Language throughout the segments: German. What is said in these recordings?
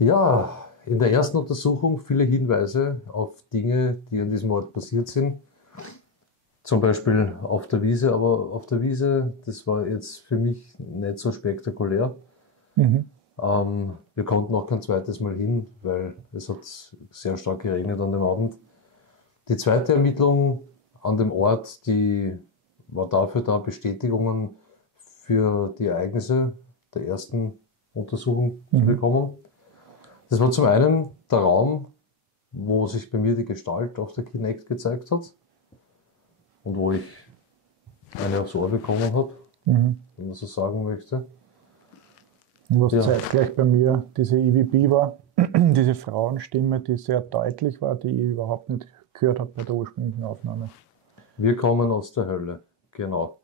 Ja, in der ersten Untersuchung viele Hinweise auf Dinge, die an diesem Ort passiert sind. Zum Beispiel auf der Wiese, aber auf der Wiese, das war jetzt für mich nicht so spektakulär. Wir konnten auch kein zweites Mal hin, weil es hat sehr stark geregnet an dem Abend. Die zweite Ermittlung an dem Ort, die war dafür da, Bestätigungen für die Ereignisse der ersten Untersuchung zu bekommen. Das war zum einen der Raum, wo sich bei mir die Gestalt auf der Kinect gezeigt hat und wo ich eine aufs Ohr bekommen habe, wenn man so sagen möchte. Und was zeitgleich bei mir diese EVP war, diese Frauenstimme, die sehr deutlich war, die ich überhaupt nicht gehört habe bei der ursprünglichen Aufnahme. Wir kommen aus der Hölle, genau.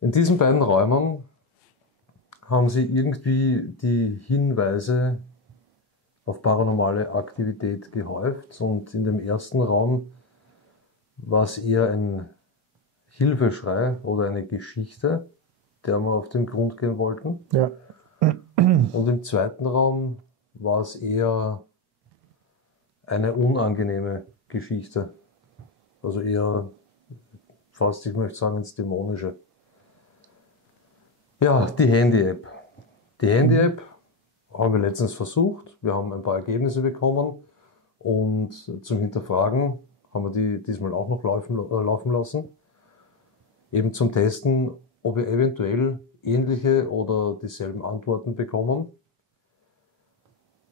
In diesen beiden Räumen haben sie irgendwie die Hinweise auf paranormale Aktivität gehäuft, und in dem ersten Raum war es eher ein Hilfeschrei oder eine Geschichte, der wir auf den Grund gehen wollten. Ja. Und im zweiten Raum war es eher eine unangenehme Geschichte. Also eher fast, ich möchte sagen, ins Dämonische. Ja, die Handy-App. Die Handy-App haben wir letztens versucht. Wir haben ein paar Ergebnisse bekommen und zum Hinterfragen haben wir die diesmal auch noch laufen lassen. Eben zum Testen, ob wir eventuell ähnliche oder dieselben Antworten bekommen.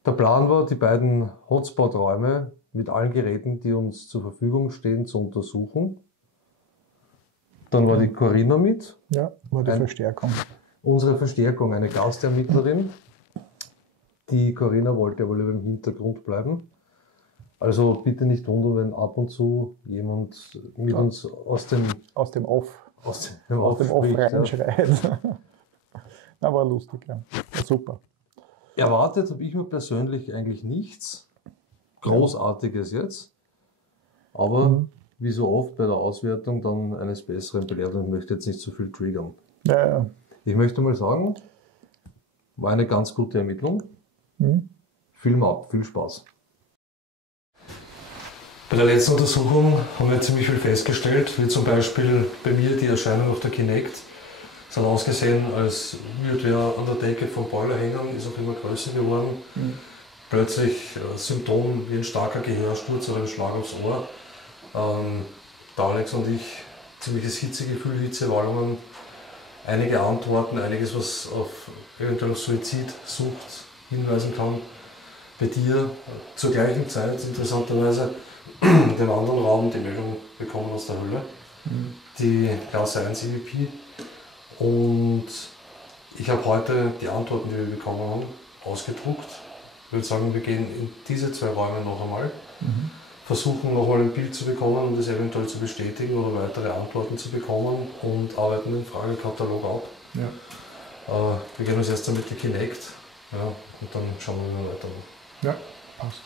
Der Plan war, die beiden Hotspot-Räume mit allen Geräten, die uns zur Verfügung stehen, zu untersuchen. Dann war die Corinna mit. Ja, war die Verstärkung. Unsere Verstärkung, eine Gastermittlerin. Die Corinna wollte aber lieber im Hintergrund bleiben. Also bitte nicht wundern, wenn ab und zu jemand mit uns aus dem Off reinschreit. Na, war lustig, ja. War super. Erwartet habe ich mir persönlich eigentlich nichts Großartiges jetzt. Aber wie so oft bei der Auswertung dann eines Besseren belehrt, und ich möchte jetzt nicht zu viel triggern. Ja. Ich möchte mal sagen, war eine ganz gute Ermittlung. Film ab, viel Spaß. Bei der letzten Untersuchung haben wir ziemlich viel festgestellt, wie zum Beispiel bei mir die Erscheinung auf der Kinect. Es hat ausgesehen, als würde wer an der Decke vom Boiler hängen, ist auch immer größer geworden. Plötzlich Symptom wie ein starker Gehörsturz oder ein Schlag aufs Ohr. Der Alex und ich, ziemliches Hitzegefühl, Hitzewallungen, einige Antworten, einiges, was auf eventuell auf Suizidsucht hinweisen kann. Bei dir zur gleichen Zeit, interessanterweise, in dem anderen Raum die Meldung bekommen aus der Hölle, die Klasse 1 EVP. Und ich habe heute die Antworten, die wir bekommen haben, ausgedruckt. Ich würde sagen, wir gehen in diese zwei Räume noch einmal, versuchen nochmal ein Bild zu bekommen, um das eventuell zu bestätigen oder weitere Antworten zu bekommen, und arbeiten den Fragekatalog ab. Ja. Wir gehen uns erst dann mit der Kinect, und dann schauen wir mal weiter. Ja, passt.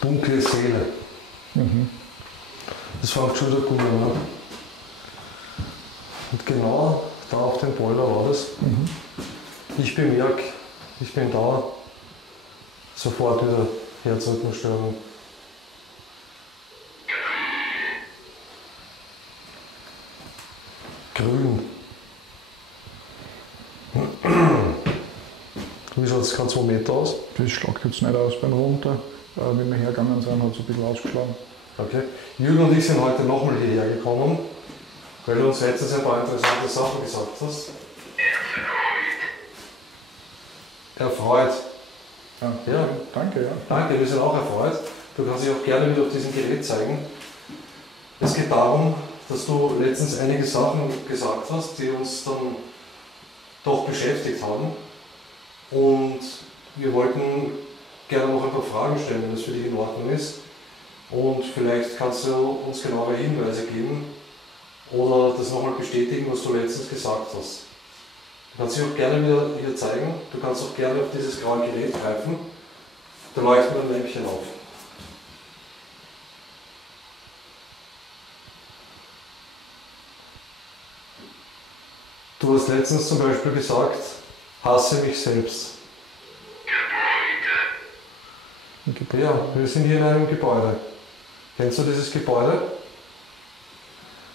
Dunkle Seele. Das fängt schon wieder gut an. Und genau da auf dem Boiler war das. Ich bemerke, ich bin da, sofort wieder Herzrhythmusstörung. Grün. Wie schaut es gerade 2 Meter aus? Das schlagt jetzt nicht aus beim Runter. Wenn wir hergegangen sind, hat es ein bisschen ausgeschlagen. Okay. Jürgen und ich sind heute nochmal hierher gekommen, weil du uns letztens ein paar interessante Sachen gesagt hast. Erfreut. Ja, danke, ja. Danke, wir sind auch erfreut. Du kannst dich auch gerne wieder auf diesem Gerät zeigen. Es geht darum, dass du letztens einige Sachen gesagt hast, die uns dann doch beschäftigt haben. Und wir wollten gerne noch ein paar Fragen stellen, wenn das für dich in Ordnung ist. Und vielleicht kannst du uns genauere Hinweise geben oder das nochmal bestätigen, was du letztens gesagt hast. Du kannst dich auch gerne wieder hier zeigen. Du kannst auch gerne auf dieses graue Gerät greifen. Da leuchtet ein Lämpchen auf. Du hast letztens zum Beispiel gesagt, hasse mich selbst. Ja, wir sind hier in einem Gebäude. Kennst du dieses Gebäude?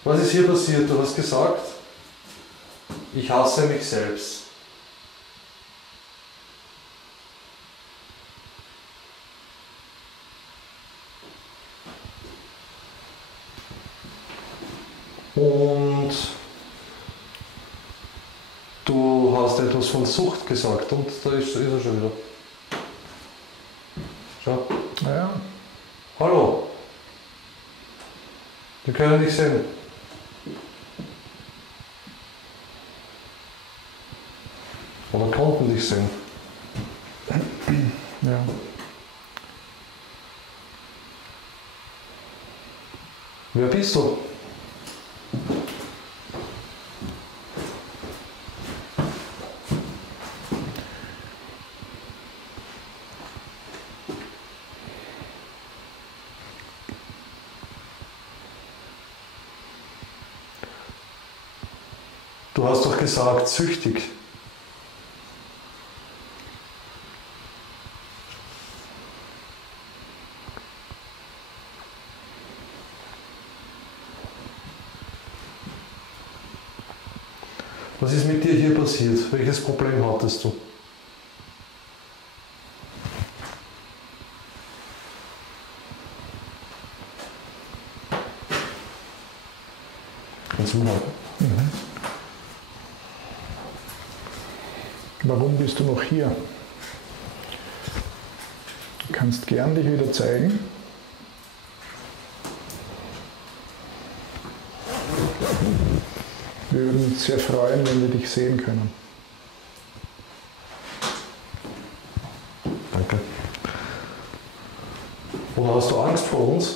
Was ist hier passiert? Du hast gesagt, ich hasse mich selbst. Und du hast etwas von Sucht gesagt und da ist er schon wieder. Schau. Ja. Hallo. Wir können dich sehen. Oder konnten dich sehen. Ja. Wer bist du? Du hast doch gesagt, süchtig. Was ist mit dir hier passiert? Welches Problem hattest du? Kannst du mal. Warum bist du noch hier? Du kannst gern dich wieder zeigen. Wir würden uns sehr freuen, wenn wir dich sehen können. Danke. Oder hast du Angst vor uns?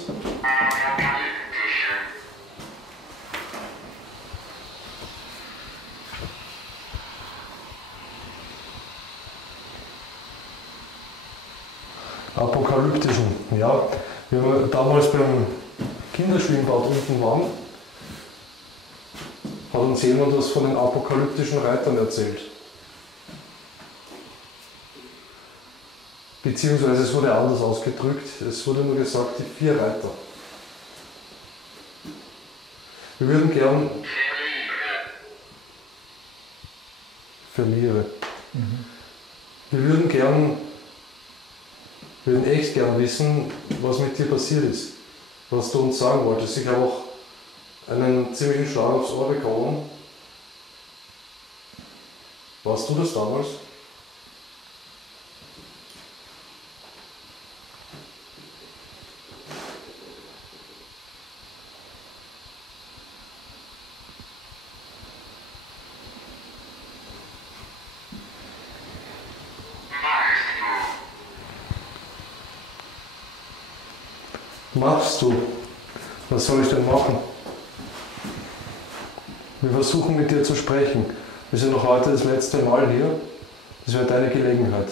Apokalyptischen, ja. Wie wir damals beim Kinderschwimmbad unten waren, hat uns jemand was von den apokalyptischen Reitern erzählt. Beziehungsweise es wurde anders ausgedrückt, es wurde nur gesagt, die 4 Reiter. Wir würden gern verliere. Wir würden echt gern wissen, was mit dir passiert ist, was du uns sagen wolltest. Ich habe auch einen ziemlichen Schlag aufs Ohr bekommen. Warst du das damals? Machst du? Was soll ich denn machen? Wir versuchen mit dir zu sprechen. Wir sind noch heute das letzte Mal hier. Das wäre deine Gelegenheit.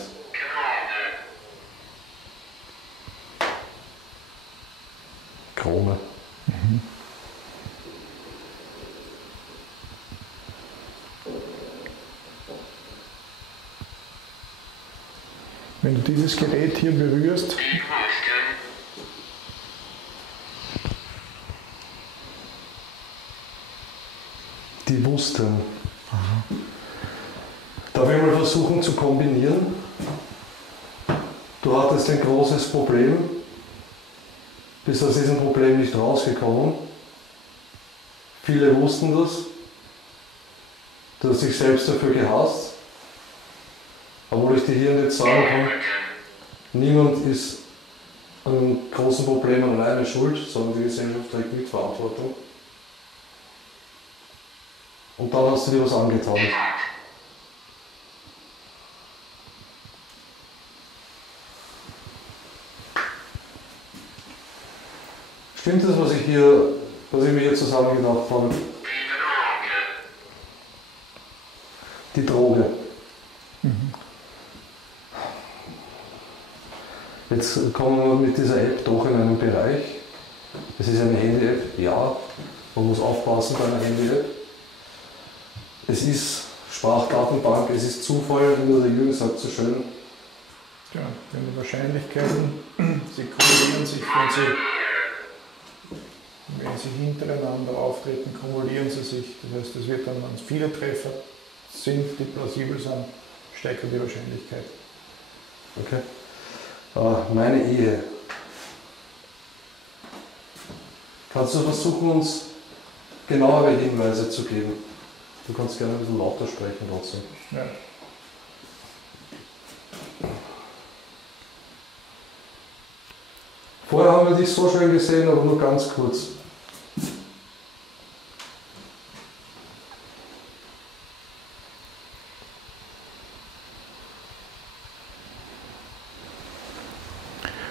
Krone. Wenn du dieses Gerät hier berührst, die wussten. Darf ich mal versuchen zu kombinieren? Du hattest ein großes Problem, bist aus diesem Problem nicht rausgekommen. Viele wussten das. Du hast dich selbst dafür gehasst. Obwohl ich dir hier nicht sagen kann, niemand ist an großen Problemen alleine schuld, sondern die Gesellschaft trägt Mitverantwortung. Und dann hast du dir was angetan. Stimmt das, was ich mir hier zusammengedacht habe? Die Droge. Jetzt kommen wir mit dieser App doch in einen Bereich. Es ist eine Handy-App, ja. Man muss aufpassen bei einer Handy-App. Es ist Sprachdatenbank, es ist Zufall, wie nur der Jürgen sagt so schön. Ja, denn die Wahrscheinlichkeiten, sie kumulieren sich, wenn sie hintereinander auftreten, kumulieren sie sich. Das heißt, es wird dann, wenn es viele Treffer sind, die plausibel sind, steigt die Wahrscheinlichkeit. Okay. Meine Ehe. Kannst du versuchen, uns genauere Hinweise zu geben? Du kannst gerne ein bisschen lauter sprechen trotzdem. Ja. Vorher haben wir dich so schön gesehen, aber nur ganz kurz.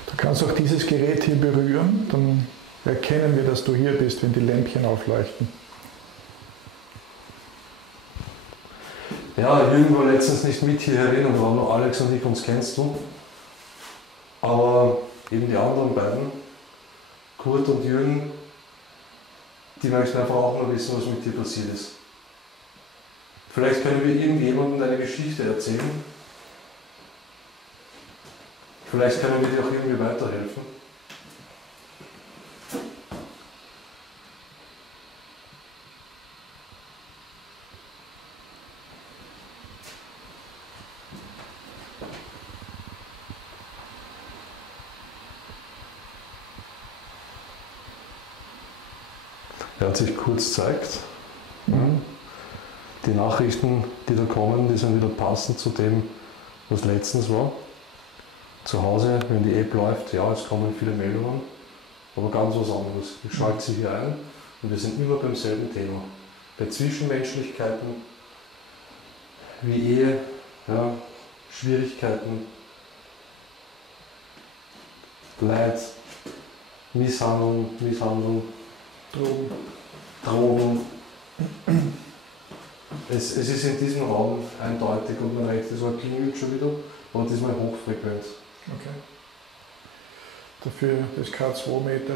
Du kannst auch dieses Gerät hier berühren, dann erkennen wir, dass du hier bist, wenn die Lämpchen aufleuchten. Ja, Jürgen war letztens nicht mit hierher rein und war nur Alex und ich, uns kennst du. Aber eben die anderen beiden, Kurt und Jürgen, die möchten einfach auch nur wissen, was mit dir passiert ist. Vielleicht können wir irgendjemandem deine Geschichte erzählen. Vielleicht können wir dir auch irgendwie weiterhelfen. Er hat sich kurz gezeigt. Die Nachrichten, die da kommen, die sind wieder passend zu dem, was letztens war. Zu Hause, wenn die App läuft, ja, es kommen viele Meldungen, aber ganz was anderes. Ich schalte sie hier ein und wir sind immer beim selben Thema. Bei Zwischenmenschlichkeiten, wie Ehe, ja, Schwierigkeiten, Leid, Misshandlung, Drogen. Es ist in diesem Raum eindeutig und mein rechtes Ohr klingelt schon wieder, aber diesmal hochfrequent. Okay. Dafür das K2 Meter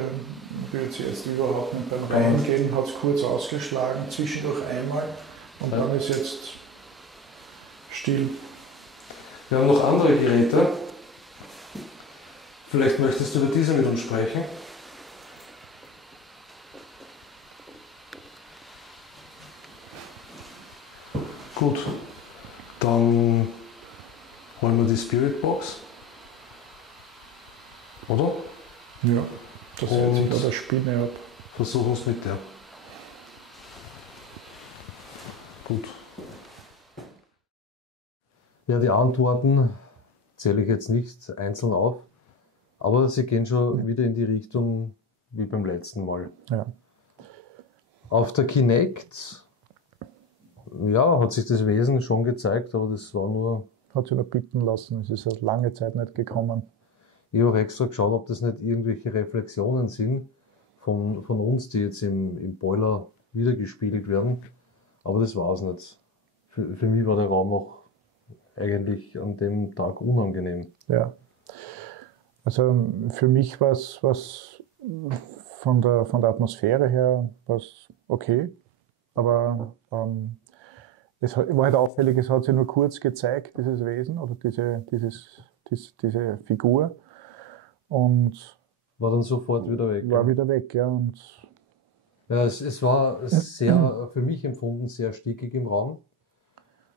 würde es jetzt überhaupt nicht beim Reingehen, hat es kurz ausgeschlagen, zwischendurch einmal und dann ist jetzt still. Wir haben noch andere Geräte. Vielleicht möchtest du über diese mit uns sprechen. Gut, dann holen wir die Spirit Box. Oder? Ja, das hört sich da der Spinne ab. Versuchen es mit der. Gut. Ja, die Antworten zähle ich jetzt nicht einzeln auf, aber sie gehen schon wieder in die Richtung wie beim letzten Mal. Ja. Auf der Kinect, ja, hat sich das Wesen schon gezeigt, aber das war nur... Hat sich nur bitten lassen, es ist ja lange Zeit nicht gekommen. Ich habe extra geschaut, ob das nicht irgendwelche Reflexionen sind von uns, die jetzt im Boiler wiedergespiegelt werden. Aber das war es nicht. Für mich war der Raum auch eigentlich an dem Tag unangenehm. Ja. Also für mich war es von der Atmosphäre her was okay. Aber es war halt auffällig, es hat sich nur kurz gezeigt, dieses Wesen oder diese Figur. Und war dann sofort wieder weg. War wieder weg, ja. Und ja, es war sehr, für mich empfunden, sehr stickig im Raum.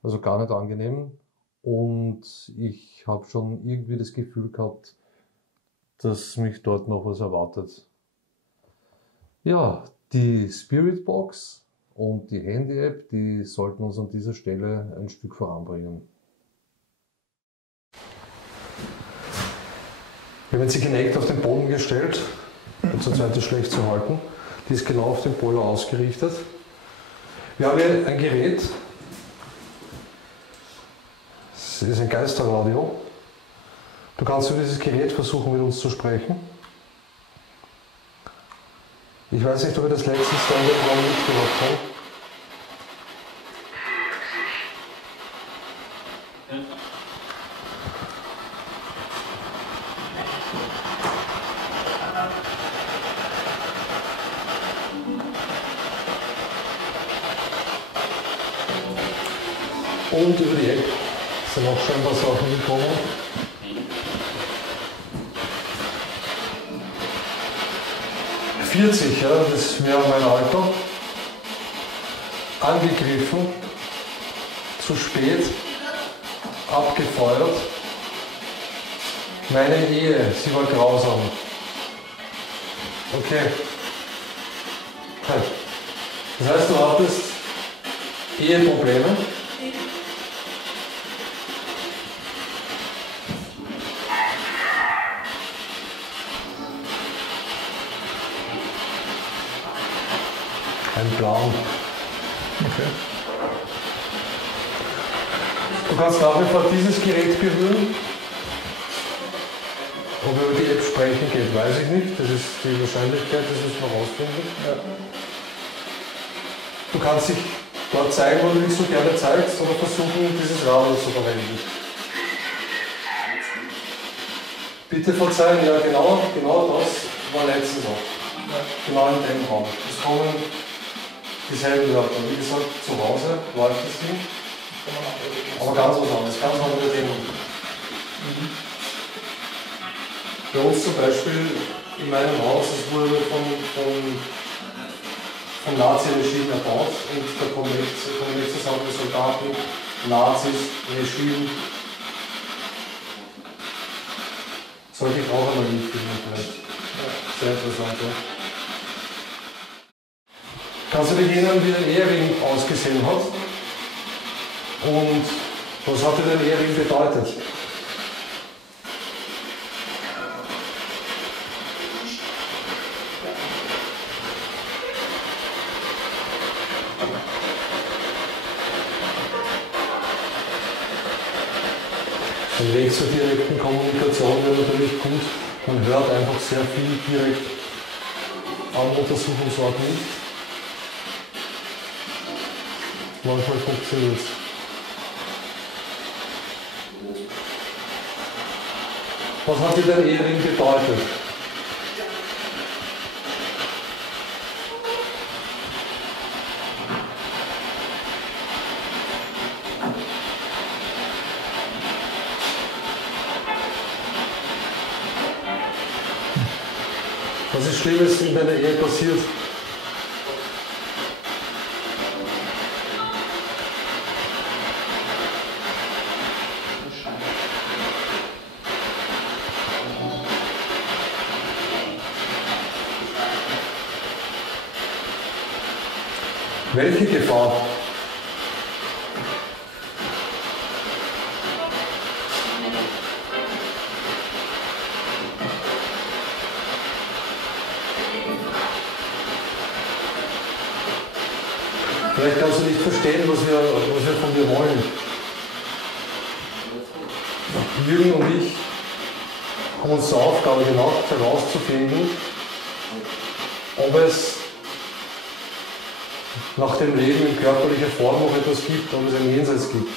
Also gar nicht angenehm. Und ich habe schon irgendwie das Gefühl gehabt, dass mich dort noch was erwartet. Ja, die Spirit Box und die Handy-App, die sollten uns an dieser Stelle ein Stück voranbringen. Wir haben jetzt die Kinect auf den Boden gestellt, und zurzeit ist schlecht zu halten. Die ist genau auf den Boiler ausgerichtet. Wir haben hier ein Gerät, das ist ein Geisterradio. Du kannst über dieses Gerät versuchen, mit uns zu sprechen. Ich weiß nicht, ob wir das letztens da in den Raum mitgemacht haben. Und über die App sind auch schon ein paar Sachen gekommen. Ja, das wäre mein Alter. Angegriffen, zu spät, abgefeuert. Meine Ehe, sie war grausam. Okay. Das heißt, du hattest Eheprobleme. Ein Plan. Okay. Du kannst nach wie vor dieses Gerät berühren. Ob über die App sprechen geht, weiß ich nicht. Das ist die Wahrscheinlichkeit, das müssen wir rausfinden. Ja. Du kannst dich dort zeigen, wo du dich so gerne zeigst, oder versuchen, dieses Radio zu verwenden. Bitte verzeihen, ja genau das war letztens noch. Ja. Genau in dem Raum. Es kommen dieselben Wörter. Wie gesagt, zu Hause läuft das nicht. Aber ganz was anderes, ganz andere Themen. Bei uns zum Beispiel in meinem Haus, es wurde vom Nazi-Regime erbaut und da kommen jetzt zusammen Soldaten, Nazis, Regime. Sollte ich auch einmal mitfinden vielleicht. Ja, sehr interessant, ja. Kannst du dich erinnern, wie der Ehering ausgesehen hat? Und was hat dir der Ehering bedeutet? Der Weg zur direkten Kommunikation wäre natürlich gut. Man hört einfach sehr viel direkt am Untersuchungsort nicht. Manchmal funktioniert es. Was hat dir der Ehering bedeutet? Was ist Schlimmes in deiner Ehe passiert? Welche Gefahr? Vielleicht kannst du nicht verstehen, was wir von dir wollen. Jürgen und ich haben uns zur Aufgabe gemacht, herauszufinden, ob es nach dem Leben in körperlicher Form noch etwas gibt, ob es ein Jenseits gibt.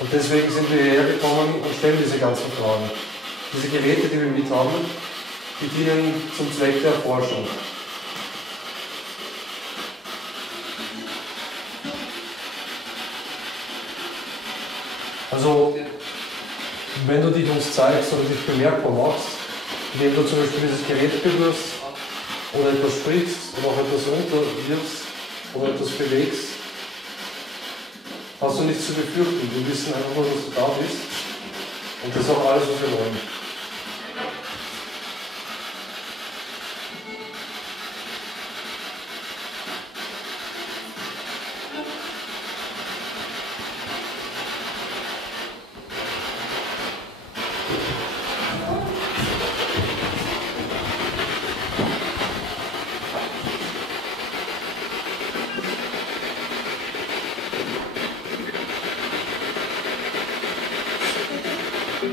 Und deswegen sind wir hierher gekommen und stellen diese ganzen Fragen. Diese Geräte, die wir mit haben, die dienen zum Zweck der Erforschung. Also, wenn du dich uns zeigst oder dich bemerkbar machst, indem du zum Beispiel dieses Gerät berührst oder etwas sprichst oder auch etwas runterwirfst oder etwas bewegst, hast du nichts zu befürchten. Wir wissen einfach nur, dass du da bist und das ist auch alles, was wir wollen.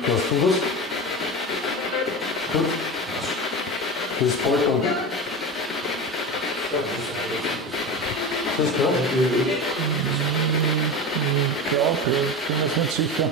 Was tut das? Gut. Das ist vollkommen. Das ist klar. Ich glaube, ich bin mir nicht sicher.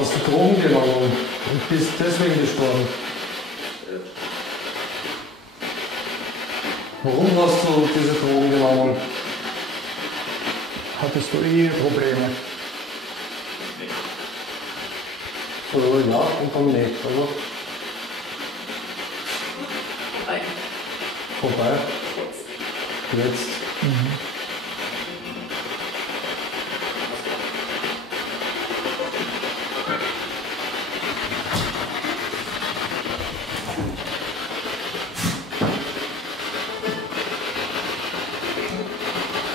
Hast du Drogen genommen und bist deswegen gestorben? Warum hast du diese Drogen genommen? Hattest du Eheprobleme? Oder ja und dann nicht, oder? Vorbei. Jetzt.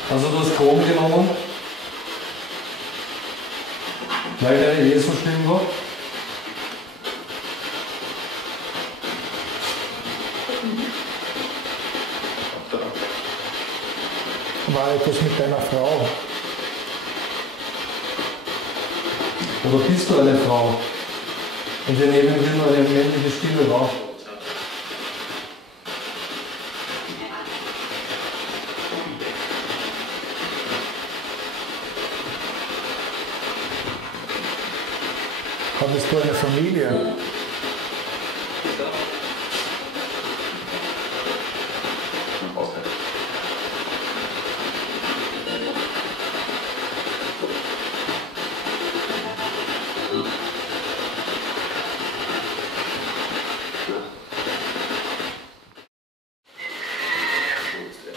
Also du hast Drogen genommen, weil deine Ehe so schlimm war? War etwas mit deiner Frau? Oder bist du eine Frau? Und wir nehmen hier nur eine männliche Stimme wahr. Hattest du eine Familie?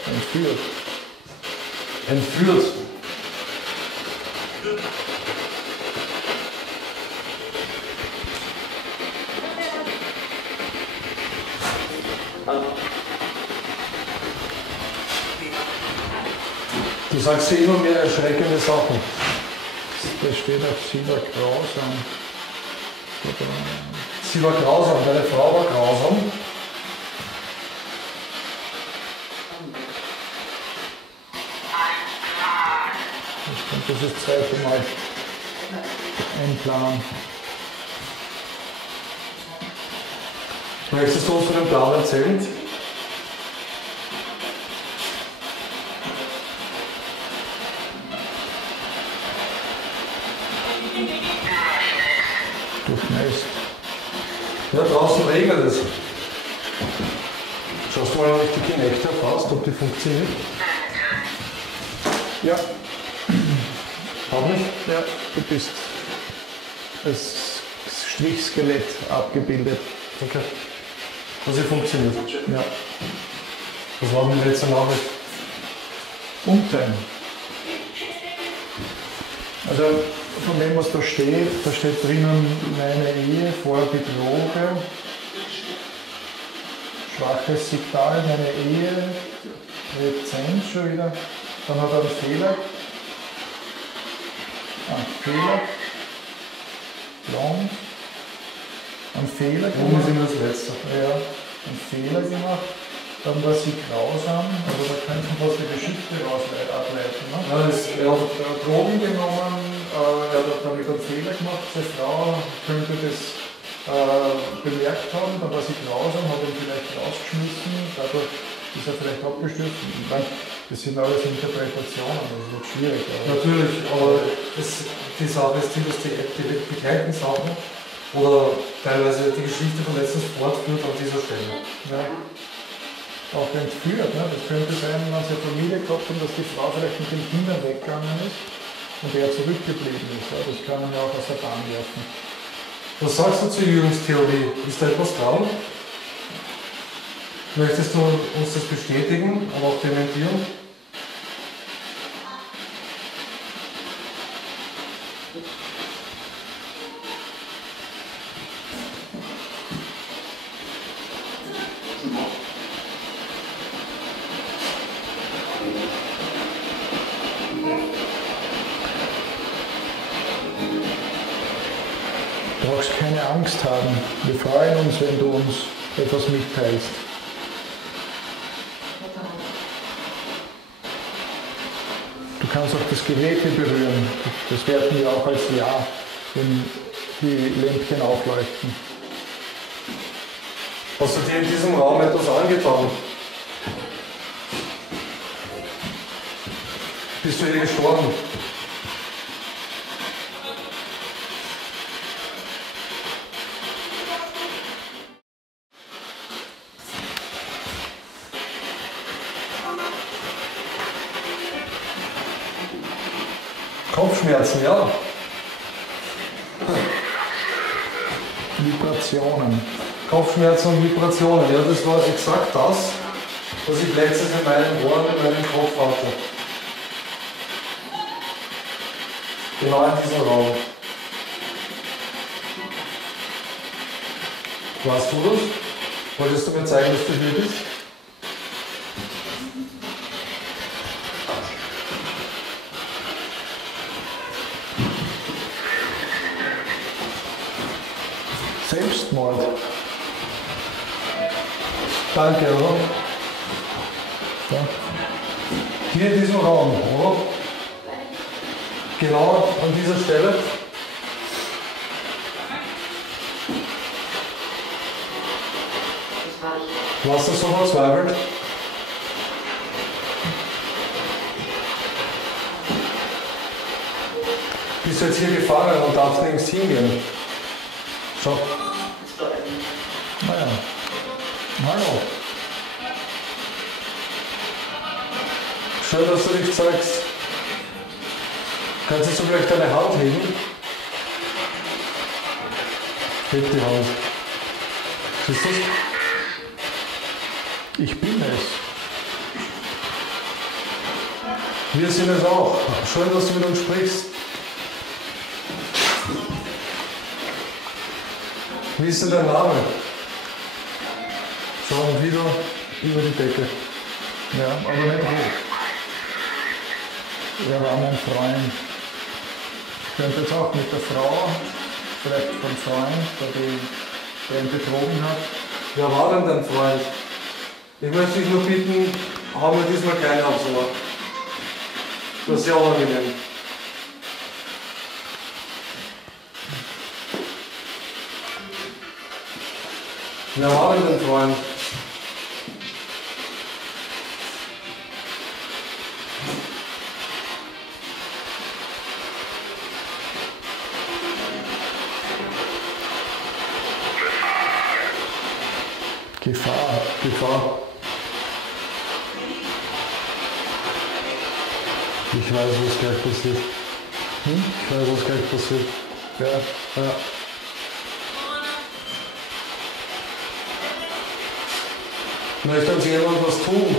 Entführt. Entführt. Du sagst ja immer mehr erschreckende Sachen. Da steht auch, sie war grausam. Sie war grausam, deine Frau war grausam. Das ist das zweite Mal ein Plan. Möchtest du uns von dem Plan erzählen? Durchnässt. Ja, draußen regnet es. Schaust du mal, ob die Kinecta passt, ob die funktioniert? Ja, Auch nicht? ja, du bist als Strichskelett abgebildet. Okay. Also sie funktioniert. Ja. Das war die letzte Nachricht. Unten. Also von dem, was da steht drinnen meine Ehe vor Betrug, schwaches Signal, meine Ehe, Rezent schon wieder, dann hat er einen Fehler. Blond, einen Fehler Warum ist gemacht. immer das letzte? Ja, einen Fehler gemacht. Dann war sie grausam, also da könnte man fast die Geschichte ableiten. Ne? Ja, Er hat Drogen genommen, er hat damit einen Fehler gemacht, seine Frau könnte das bemerkt haben, dann war sie grausam, hat ihn vielleicht rausgeschmissen, dadurch ist er vielleicht abgestürzt. Ich meine, das sind alles Interpretationen, das ist nicht schwierig. natürlich, aber die Sache ist die, dass die gleichen Sachen oder teilweise die Geschichte von letztens fortführt an dieser Stelle. Ja. Auch entführt, ne? Das könnte sein, wenn sie eine Familie gehabt haben, dass die Frau vielleicht mit den Kindern weggegangen ist und er zurückgeblieben ist. Ja? Das kann man ja auch aus der Bahn werfen. Was sagst du zur Jüngungstheorie? Ist da etwas dran? Möchtest du uns das bestätigen, aber auch dementieren? Du brauchst keine Angst haben. Wir freuen uns, wenn du uns etwas mitteilst. Du kannst auch das Gerät hier berühren. Das werten wir auch als Ja, wenn die Lämpchen aufleuchten. Hast du dir in diesem Raum etwas angetan? Bist du hier gestorben? Kopfschmerzen, ja. Vibrationen. Kopfschmerzen und Vibrationen, ja, das war exakt das, was ich letztens in meinen Ohren, in meinem Kopf hatte. Genau in diesem Raum. Warst du das? Wolltest du mir zeigen, dass du hier bist? Selbstmord. Danke, oder? Ja. Hier in diesem Raum, oder? Genau an dieser Stelle. Warst du so verzweifelt? Bist du jetzt hier gefangen und darfst nirgends hingehen? Schau. Naja. Hallo. Schön, dass du dich zeigst. Kannst du vielleicht deine Hand heben? Heb die Hand. Siehst du es? Ich bin es. Wir sind es auch. Schön, dass du mit uns sprichst. Wie ist denn dein Name? Schau wieder über die Decke. Ja, aber nicht hoch. Er war mein Freund. Ich könnte jetzt auch mit der Frau, vielleicht vom Freund, der ihn betrogen hat. Wer war denn dein Freund? Ich möchte dich nur bitten, hau mir diesmal keinen aufs Ohr. Das ist sehr unangenehm. Wer war denn dein Freund? Gefahr. Gefahr. Ich weiß, was gleich passiert. Ich weiß, was gleich passiert. Ja. Ja. Möchte uns jemand was tun?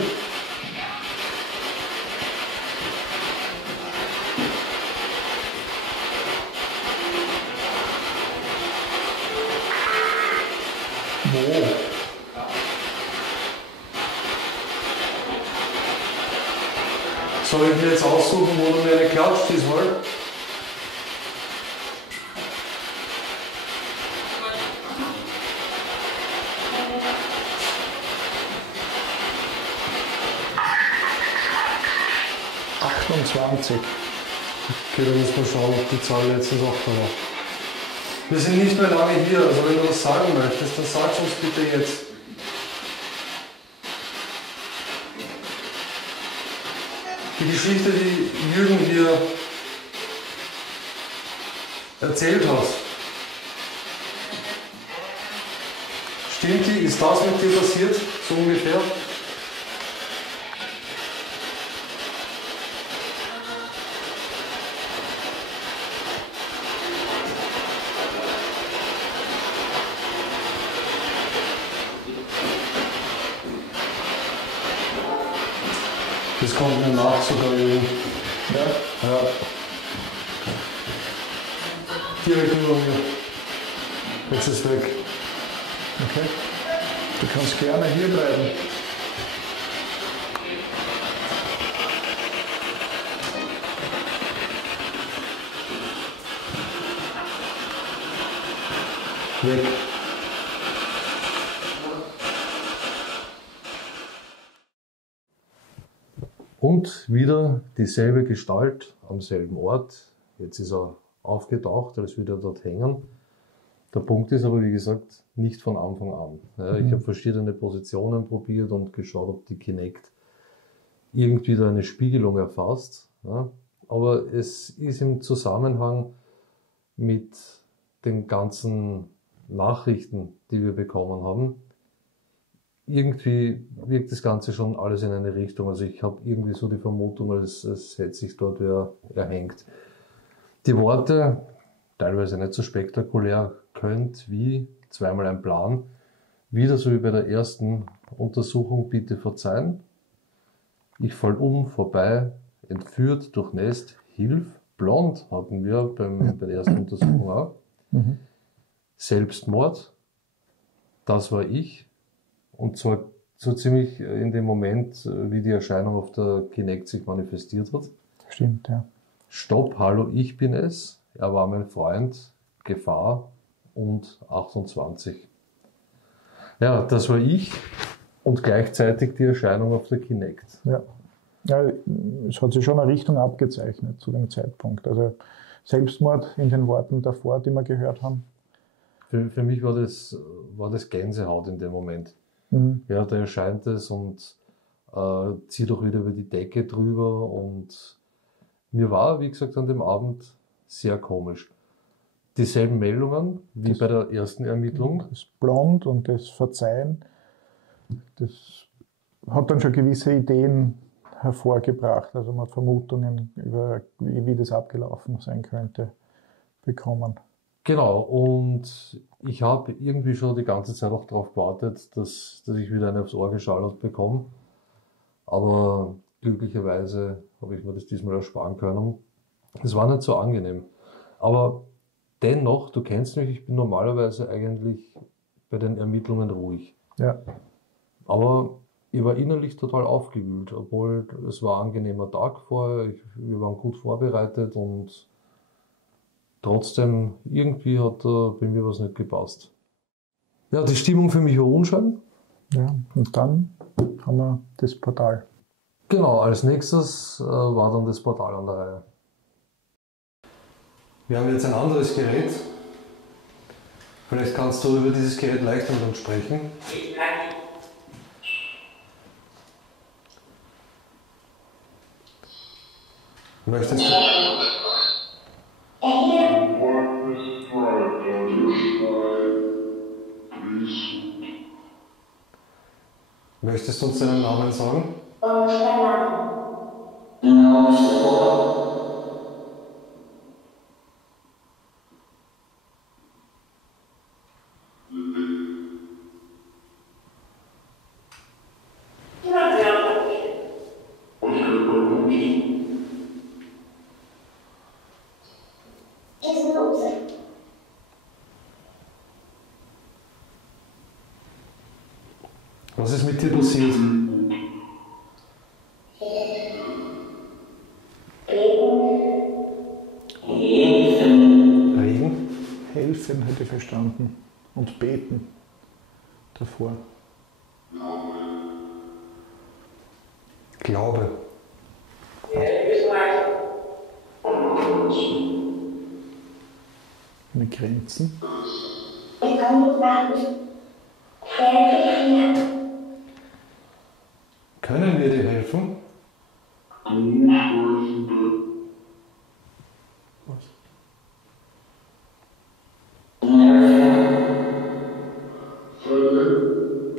Wo? Soll ich mir jetzt aussuchen, wo du mir eine klatscht diesmal? Okay, dann müssen wir schauen, ob die Zahl letztens auch da war. Wir sind nicht mehr lange hier, also wenn du was sagen möchtest, dann sag's uns bitte jetzt. Die Geschichte, die Jürgen hier erzählt hat, stimmt die? Ist das mit dir passiert, so ungefähr? Das kommt mir nach sogar Jürgen. ja, Ja. Direkt über mir. Jetzt ist es weg. okay. Du kannst gerne hier bleiben. Weg. Und wieder dieselbe Gestalt am selben Ort. Jetzt ist er aufgetaucht, er ist wieder dort hängen. Der Punkt ist aber, wie gesagt, nicht von Anfang an. Ja, ich habe verschiedene Positionen probiert und geschaut, ob die Kinect irgendwie da eine Spiegelung erfasst. Ja, aber es ist im Zusammenhang mit den ganzen Nachrichten, die wir bekommen haben, irgendwie wirkt das Ganze schon alles in eine Richtung. Also ich habe irgendwie so die Vermutung, als hätte sich dort wer erhängt. Die Worte, teilweise nicht so spektakulär, könnt wie zweimal ein Plan, wieder so wie bei der ersten Untersuchung, bitte verzeihen. Ich fall um, vorbei, entführt, durchnässt, hilf, blond hatten wir bei der ersten Untersuchung auch. Selbstmord, das war ich. Und zwar so ziemlich in dem Moment, wie die Erscheinung auf der Kinect sich manifestiert hat. Stimmt, ja. Stopp, hallo, ich bin es. Er war mein Freund, Gefahr und 28. Ja, das war ich und gleichzeitig die Erscheinung auf der Kinect. Ja. Ja, es hat sich schon eine Richtung abgezeichnet zu dem Zeitpunkt. Also Selbstmord in den Worten davor, die wir gehört haben. Für mich war das Gänsehaut in dem Moment. Ja, da erscheint es und zieht auch wieder über die Decke drüber und mir war, wie gesagt, an dem Abend sehr komisch. Dieselben Meldungen wie bei der ersten Ermittlung. Das Blond und das Verzeihen, das hat dann schon gewisse Ideen hervorgebracht. Also man hat Vermutungen über, wie das abgelaufen sein könnte, bekommen. Genau, und ich habe irgendwie schon die ganze Zeit auch darauf gewartet, dass ich wieder eine aufs Ohr geschallert bekomme. Aber glücklicherweise habe ich mir das diesmal ersparen können. Es war nicht so angenehm. Aber dennoch, du kennst mich, ich bin normalerweise eigentlich bei den Ermittlungen ruhig. Ja. Aber ich war innerlich total aufgewühlt, obwohl es war ein angenehmer Tag vorher, wir waren gut vorbereitet und trotzdem, irgendwie hat da bei mir was nicht gepasst. Ja, die Stimmung für mich war unschön. Ja, und dann haben wir das Portal. Genau, als nächstes war dann das Portal an der Reihe. Wir haben jetzt ein anderes Gerät. Vielleicht kannst du über dieses Gerät leicht mit uns sprechen. Möchtest du? Möchtest du uns deinen Namen sagen? Was ist mit dir passiert? Regen? Helfen hätte ich verstanden. Und beten davor. Glaube. Mit Grenzen. Ich kann nicht machen. Helfe mir. Können wir dir helfen? Was?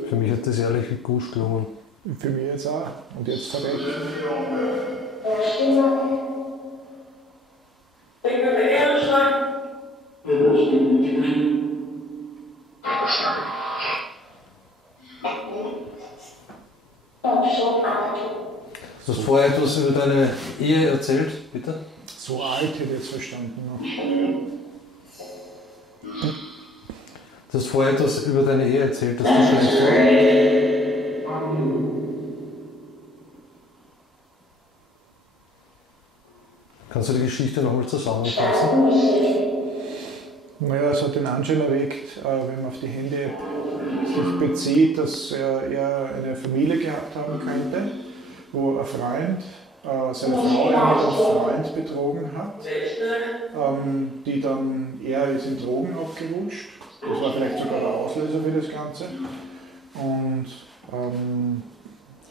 Für mich hat das ehrlich wie Gusch gelungen. Für mich jetzt auch. Und jetzt verletzt. Ich will ehrlich sein. Du hast vorher etwas über deine Ehe erzählt, bitte? So alt hätte ich jetzt verstanden noch. Du hast vorher etwas über deine Ehe erzählt, dass du schlecht war. Kannst du die Geschichte nochmal zusammenfassen? Naja, es hat den Anschein erweckt, wenn man auf die Handy sich bezieht, dass er eine Familie gehabt haben könnte, wo ein Freund seine Frau einen Freund betrogen hat, die dann, er ist in Drogen abgerutscht. Das war vielleicht sogar der Auslöser für das Ganze. Und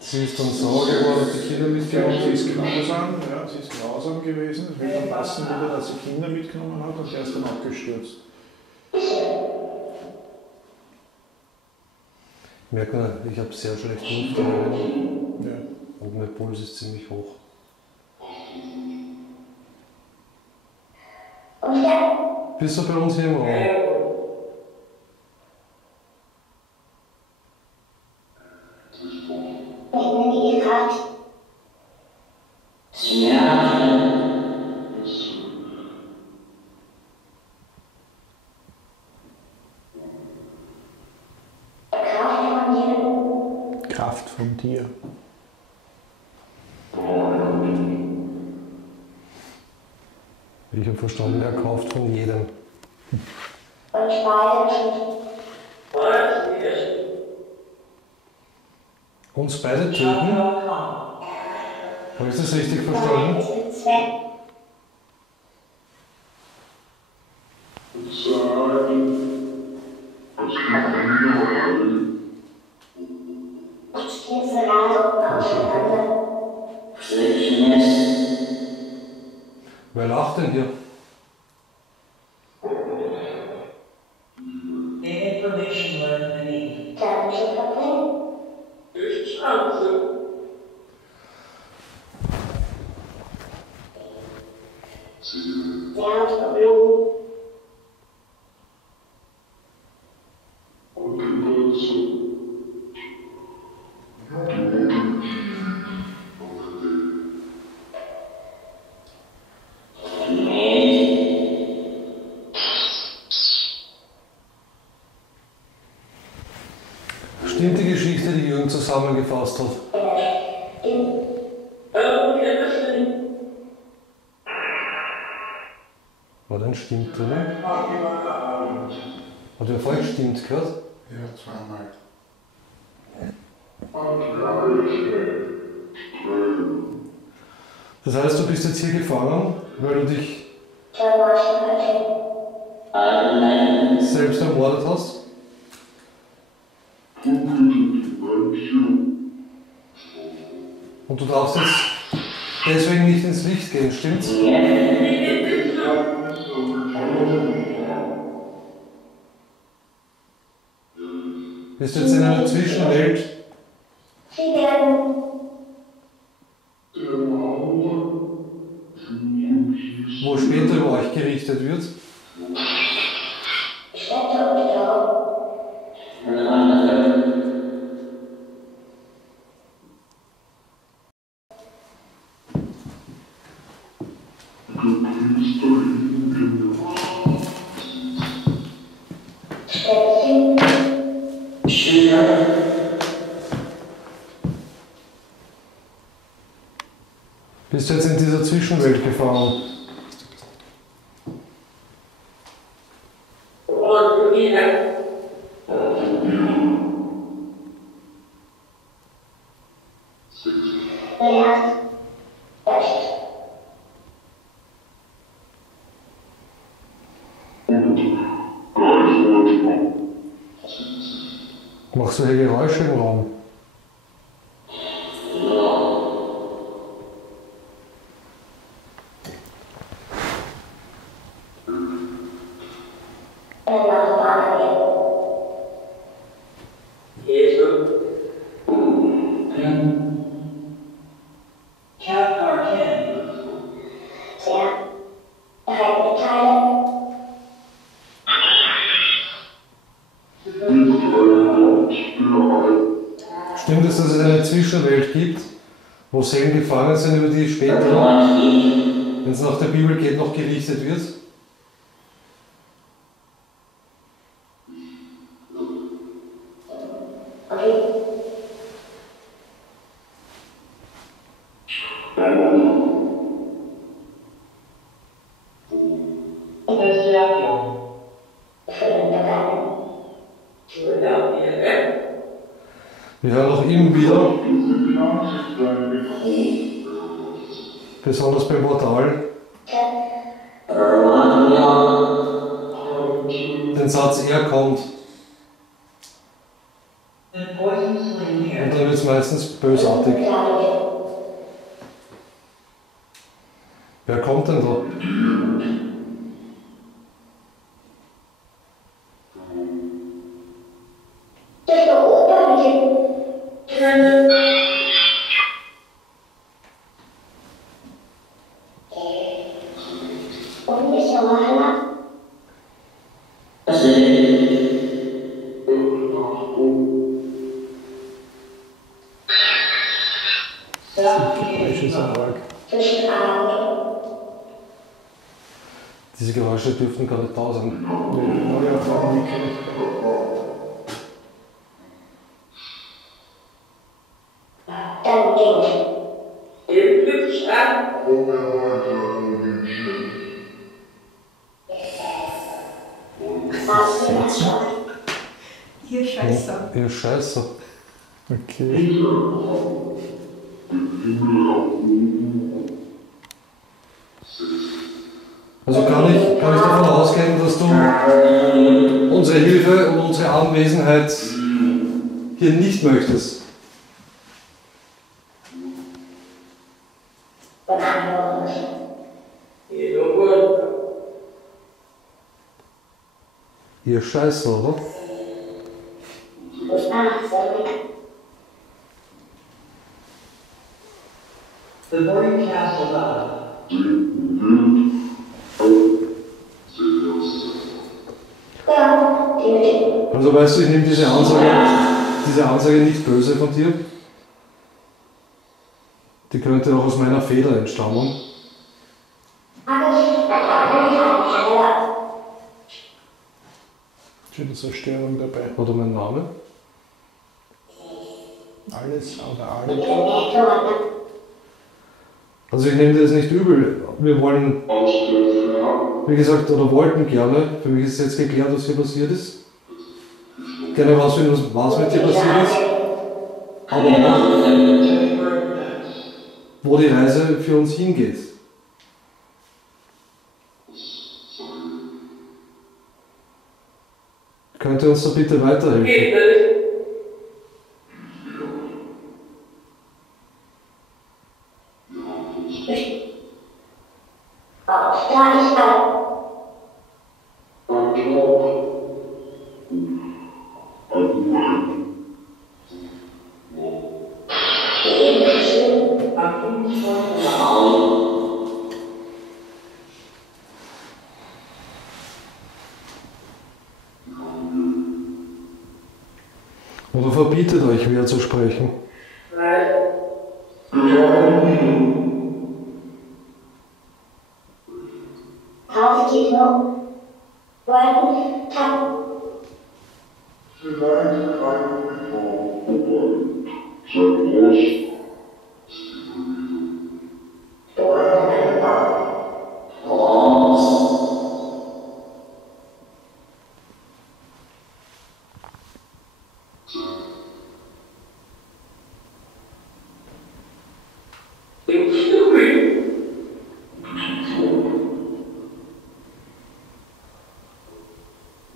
Sie ist dann sauer geworden, hat die Kinder mitgenommen. sie ist grausam, ja, sie ist grausam gewesen. Es wird dann passen wieder, dass sie Kinder mitgenommen hat und er ist dann abgestürzt. Ich merke, ich habe sehr schlecht Luft und Ja. mein Puls ist ziemlich hoch. Bist du bei uns hier im Raum? Die Kraft. Kraft von dir. Ich habe verstanden, er kauft von jedem. Und beide Uns beide töten? Habe ich das richtig verstanden? Wer lacht denn hier? Stimmt die Geschichte, die Jürgen zusammengefasst hat? War denn stimmt, oder? Hat er falsch stimmt gehört? Ja, zweimal. Das heißt, du bist jetzt hier gefangen, weil du dich selbst ermordet hast? Und du darfst jetzt deswegen nicht ins Licht gehen, stimmt's? Bist du jetzt in einer Zwischenwelt? Wo später über euch gerichtet wird? Bist du jetzt in dieser Zwischenwelt gefangen? Machst du hier Geräusche im Raum? Stimmt es, dass es eine Zwischenwelt gibt, wo Seelen gefangen sind, über die später, wenn es nach der Bibel geht, noch gerichtet wird? Wir hören auch immer wieder, besonders beim Portal, den Satz, er kommt. Und dann wird es meistens bösartig. Wer kommt denn da? Diese Geräusche dürften gar nicht da sein. Dann ging. Was ist das schon? Ihr Scheißer. Ihr Scheiße. Okay. Also kann ich davon ausgehen, dass du unsere Hilfe und unsere Anwesenheit hier nicht möchtest. Und andere. Ihr Scheiße, oder? Was machst du? The morning cast above. Ja, die mit dem. Also weißt du, ich nehme diese Ansage nicht böse von dir. Die könnte auch aus meiner Feder entstammen. Schöne Zerstörung dabei. Oder mein Name. Alles oder alles. Also ich nehme dir das nicht übel. Wir wollen, wie gesagt, oder wollten gerne, für mich ist jetzt geklärt, was hier passiert ist. Gerne herausfinden, was mit dir passiert ist. Aber auch, wo die Reise für uns hingeht. Könnt ihr uns da bitte weiterhelfen? Ja, ich auch. Oder verbietet euch, wer zu sprechen? Pause geht noch. Wollen, tappen.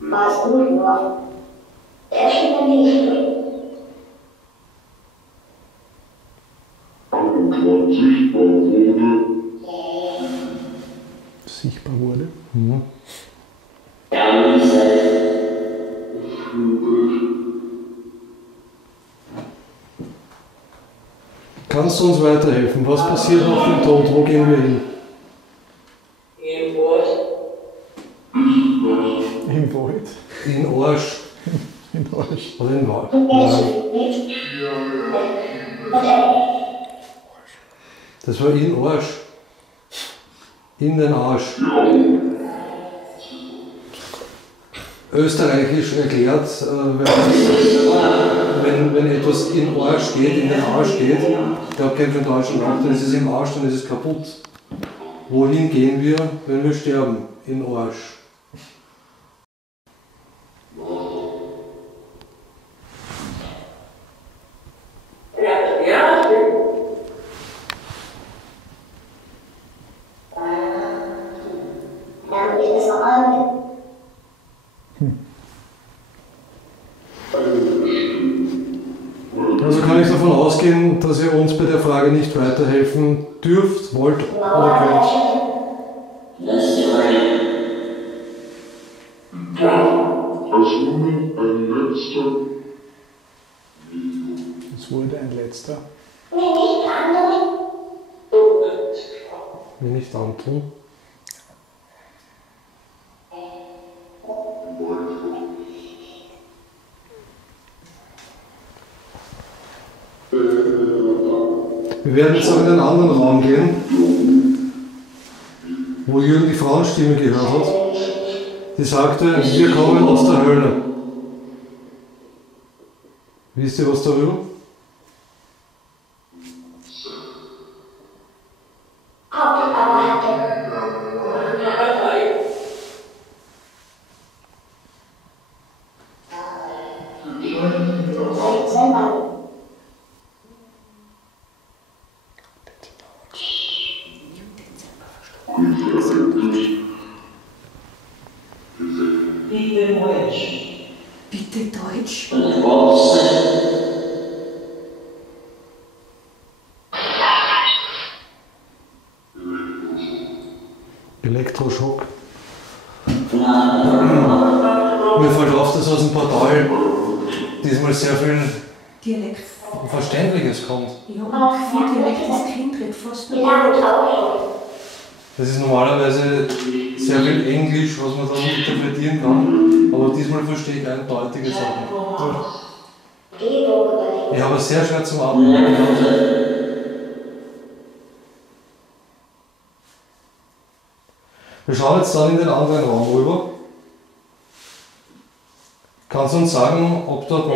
War's gut nur. Der Schiene nicht. Sichtbar wurde. Mhm. Kannst du uns weiterhelfen? Was passiert nach dem Tod? Wo gehen wir hin? Im Wald. In Arsch. In Arsch. Oder in Wald? Das war in Arsch. In den Arsch. Österreichisch erklärt, wenn etwas in Arsch geht, in den Arsch geht, der hat keinen deutschen Wort, dann ist es im Arsch, dann ist es kaputt. Wohin gehen wir, wenn wir sterben? In Arsch. Dann ist es noch an. Also kann ich davon ausgehen, dass ihr uns bei der Frage nicht weiterhelfen dürft, wollt oder könnt. Es wurde ein letzter. Nee, nicht andere. Mir nicht antun. Wir werden jetzt auch in einen anderen Raum gehen. wo Jürgen die Frauenstimme gehört hat, die sagte, wir kommen aus der Hölle. Wisst ihr was darüber? Aber hatte selber Bitte Deutsch. Bitte Deutsch. Elektroschock. Mir fällt auf, dass aus dem Portal diesmal sehr viel Dialekt. Verständliches kommt. Ja, und viel Dialekt, das Kind redet fast die nicht. Lage auch Das ist normalerweise sehr viel Englisch, was man dann interpretieren kann, aber diesmal verstehe ich eindeutige Sachen. Gebung überlegt. Ich habe es sehr schwer zum Atmen. Wir schauen jetzt dann in den anderen Raum rüber. Kannst du uns sagen, ob dort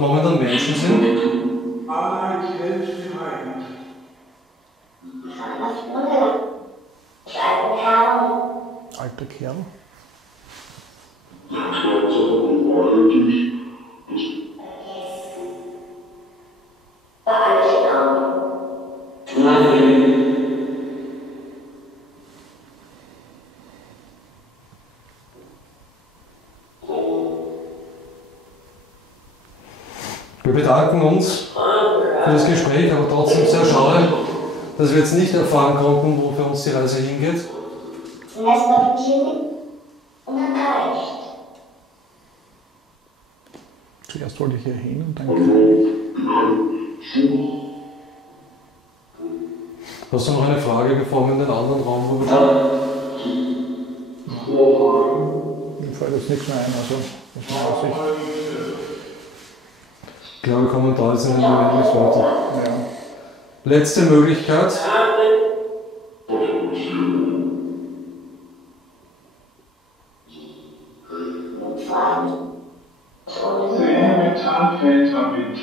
momentan Menschen sind? Arbeit hält behind. Was wunderbar. Das alte Herrn. Alter Kerl. War alles in Ordnung. Wir bedanken uns für das Gespräch, aber trotzdem sehr schade, dass wir jetzt nicht erfahren konnten, wo für uns die Reise hingeht. Zunächst noch ein Chili und dann reicht. Zuerst wollte ich hier hin und dann kann Hast du noch eine Frage, bevor wir in den anderen Raum rüber? mir fällt jetzt nichts mehr ein. Also, das war Aussicht. Ich glaube, wir kommen da jetzt in den Moment nicht weiter. Ja. Letzte Möglichkeit. Mit Fragen. Sehr Metallfelder mit.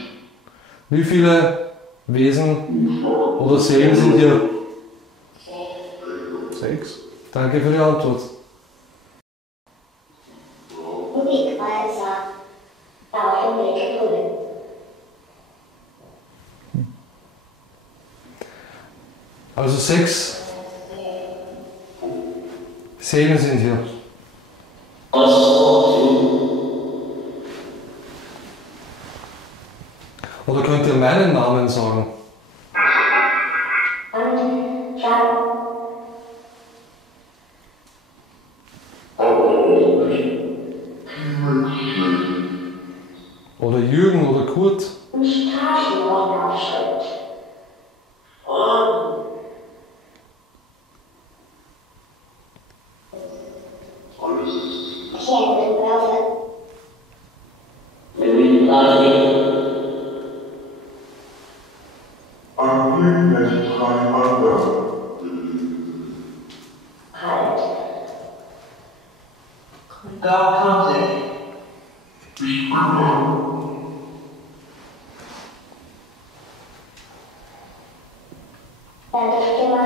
Wie viele Wesen oder Seelen sind hier? 6. Danke für die Antwort. Wegweiser. Auf dem Weg drüben. Also 6 Seelen sind hier. Oder könnt ihr meinen Namen sagen? Und schau. Oder Jürgen oder Kurt? Und Straßenwohnaufschritt. Kenne Börse. Am Blick 300. Halt. Da kann sie. Dann das Stimme.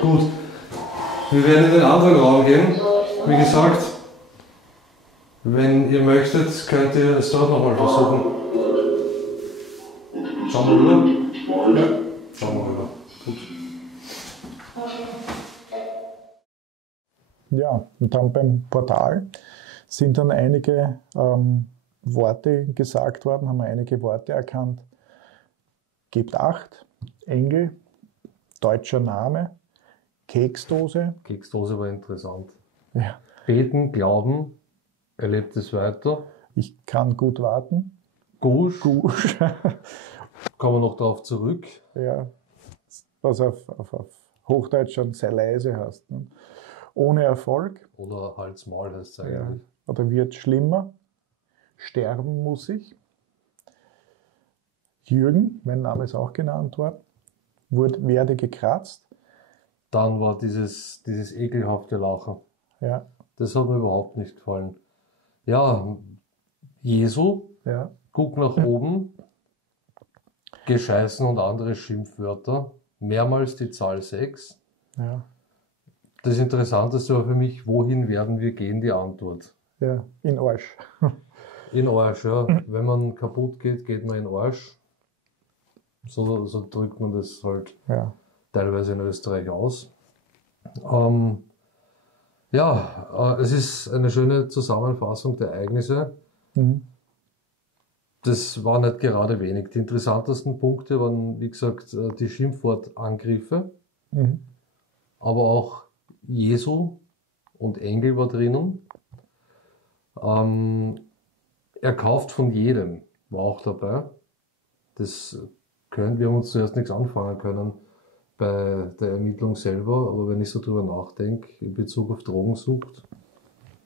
Gut. Wir werden in den anderen Raum gehen. Wie gesagt, wenn ihr möchtet, könnt ihr es dort nochmal versuchen. Schauen wir rüber? Ja. Schauen wir rüber. Gut. Ja, und dann beim Portal sind dann einige Worte gesagt worden, haben wir einige Worte erkannt. Gebt Acht, Engel, deutscher Name, Keksdose. Keksdose war interessant. Ja, Beten, Glauben, erlebt es weiter. ich kann gut warten. Gusch, Gusch. kommen wir noch darauf zurück. Ja, was auf Hochdeutsch schon sehr leise heißt. Ne? Ohne Erfolg. Oder Hals-Maul heißt es Ja. eigentlich. Oder wird schlimmer. Sterben muss ich. Jürgen, mein Name ist auch genannt worden, werde gekratzt. Dann war dieses ekelhafte Lachen. Ja, Das hat mir überhaupt nicht gefallen. Ja, Jesu, ja, guck nach oben, gescheißen und andere Schimpfwörter, mehrmals die Zahl 6. ja, Das Interessanteste war für mich, wohin werden wir gehen, die Antwort. ja, in Arsch. In Arsch, ja. Wenn man kaputt geht, geht man in Arsch. So drückt man das halt Ja, teilweise in Österreich aus. Es ist eine schöne Zusammenfassung der Ereignisse. mhm. Das war nicht gerade wenig. Die interessantesten Punkte waren, wie gesagt, die Schimpfwortangriffe, Mhm. aber auch Jesu und Engel war drinnen. Er kauft von jedem, war auch dabei. Wir haben uns zuerst nichts anfangen können bei der Ermittlung selber, aber wenn ich so drüber nachdenke, in Bezug auf Drogensucht,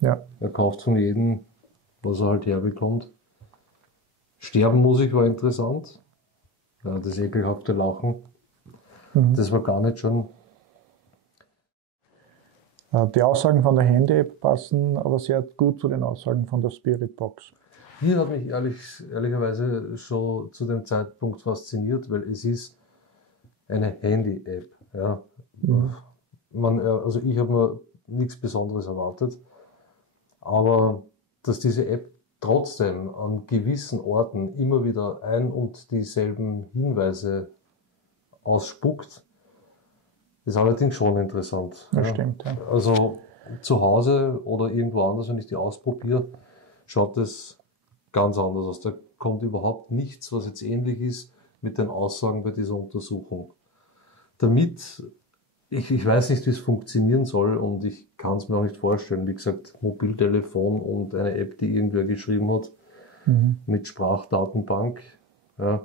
Ja, er kauft von jedem, was er halt herbekommt. Sterbenmusik war interessant. Ja, das ekelhafte Lachen, mhm. das war gar nicht schön. Die Aussagen von der Handy-App passen aber sehr gut zu den Aussagen von der Spiritbox. Hier hat mich ehrlicherweise schon zu dem Zeitpunkt fasziniert, weil es ist eine Handy-App. Ja. Also ich habe mir nichts Besonderes erwartet, aber dass diese App trotzdem an gewissen Orten immer wieder ein und dieselben Hinweise ausspuckt, ist allerdings schon interessant. Das Ja. stimmt, ja. Also zu Hause oder irgendwo anders, wenn ich die ausprobiere, schaut es ganz anders aus. Da kommt überhaupt nichts, was jetzt ähnlich ist mit den Aussagen bei dieser Untersuchung. Damit, ich weiß nicht, wie es funktionieren soll und ich kann es mir auch nicht vorstellen. Wie gesagt, Mobiltelefon und eine App, die irgendwer geschrieben hat, mit Sprachdatenbank. Ja.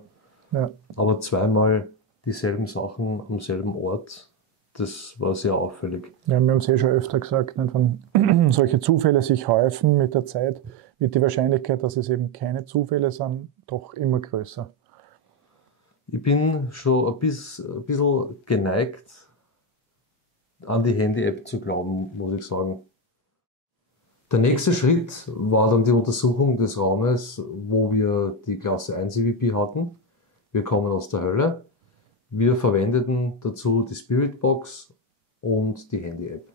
Ja. Aber zweimal dieselben Sachen am selben Ort, das war sehr auffällig. Ja, wir haben es schon öfter gesagt, nicht, wenn solche Zufälle sich häufen mit der Zeit, wird die Wahrscheinlichkeit, dass es eben keine Zufälle sind, doch immer größer. Ich bin schon ein bisschen geneigt, an die Handy-App zu glauben, muss ich sagen. Der nächste Schritt war dann die Untersuchung des Raumes, wo wir die Klasse 1 EVP hatten. Wir kommen aus der Hölle. Wir verwendeten dazu die Spiritbox und die Handy-App.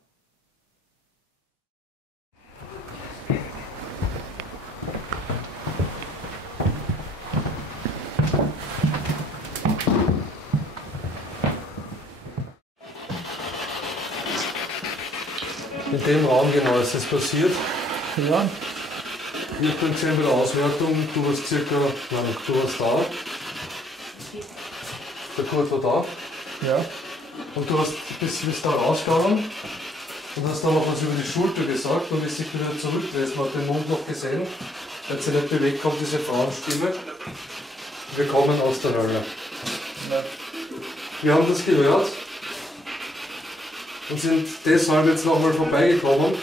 In dem Raum genau ist es passiert. Ja, Hier könnt ihr bei der Auswertung, du warst da. Der Kurt war da. ja, Und du bist da rausgegangen und hast dann noch was über die Schulter gesagt und ist sich wieder zurückdreht. Man hat den Mund noch gesehen. Er hat sich nicht bewegt, kommt diese Frauenstimme. Wir kommen aus der Hölle. ja. Wir haben das gehört und sind deshalb jetzt nochmal vorbeigekommen,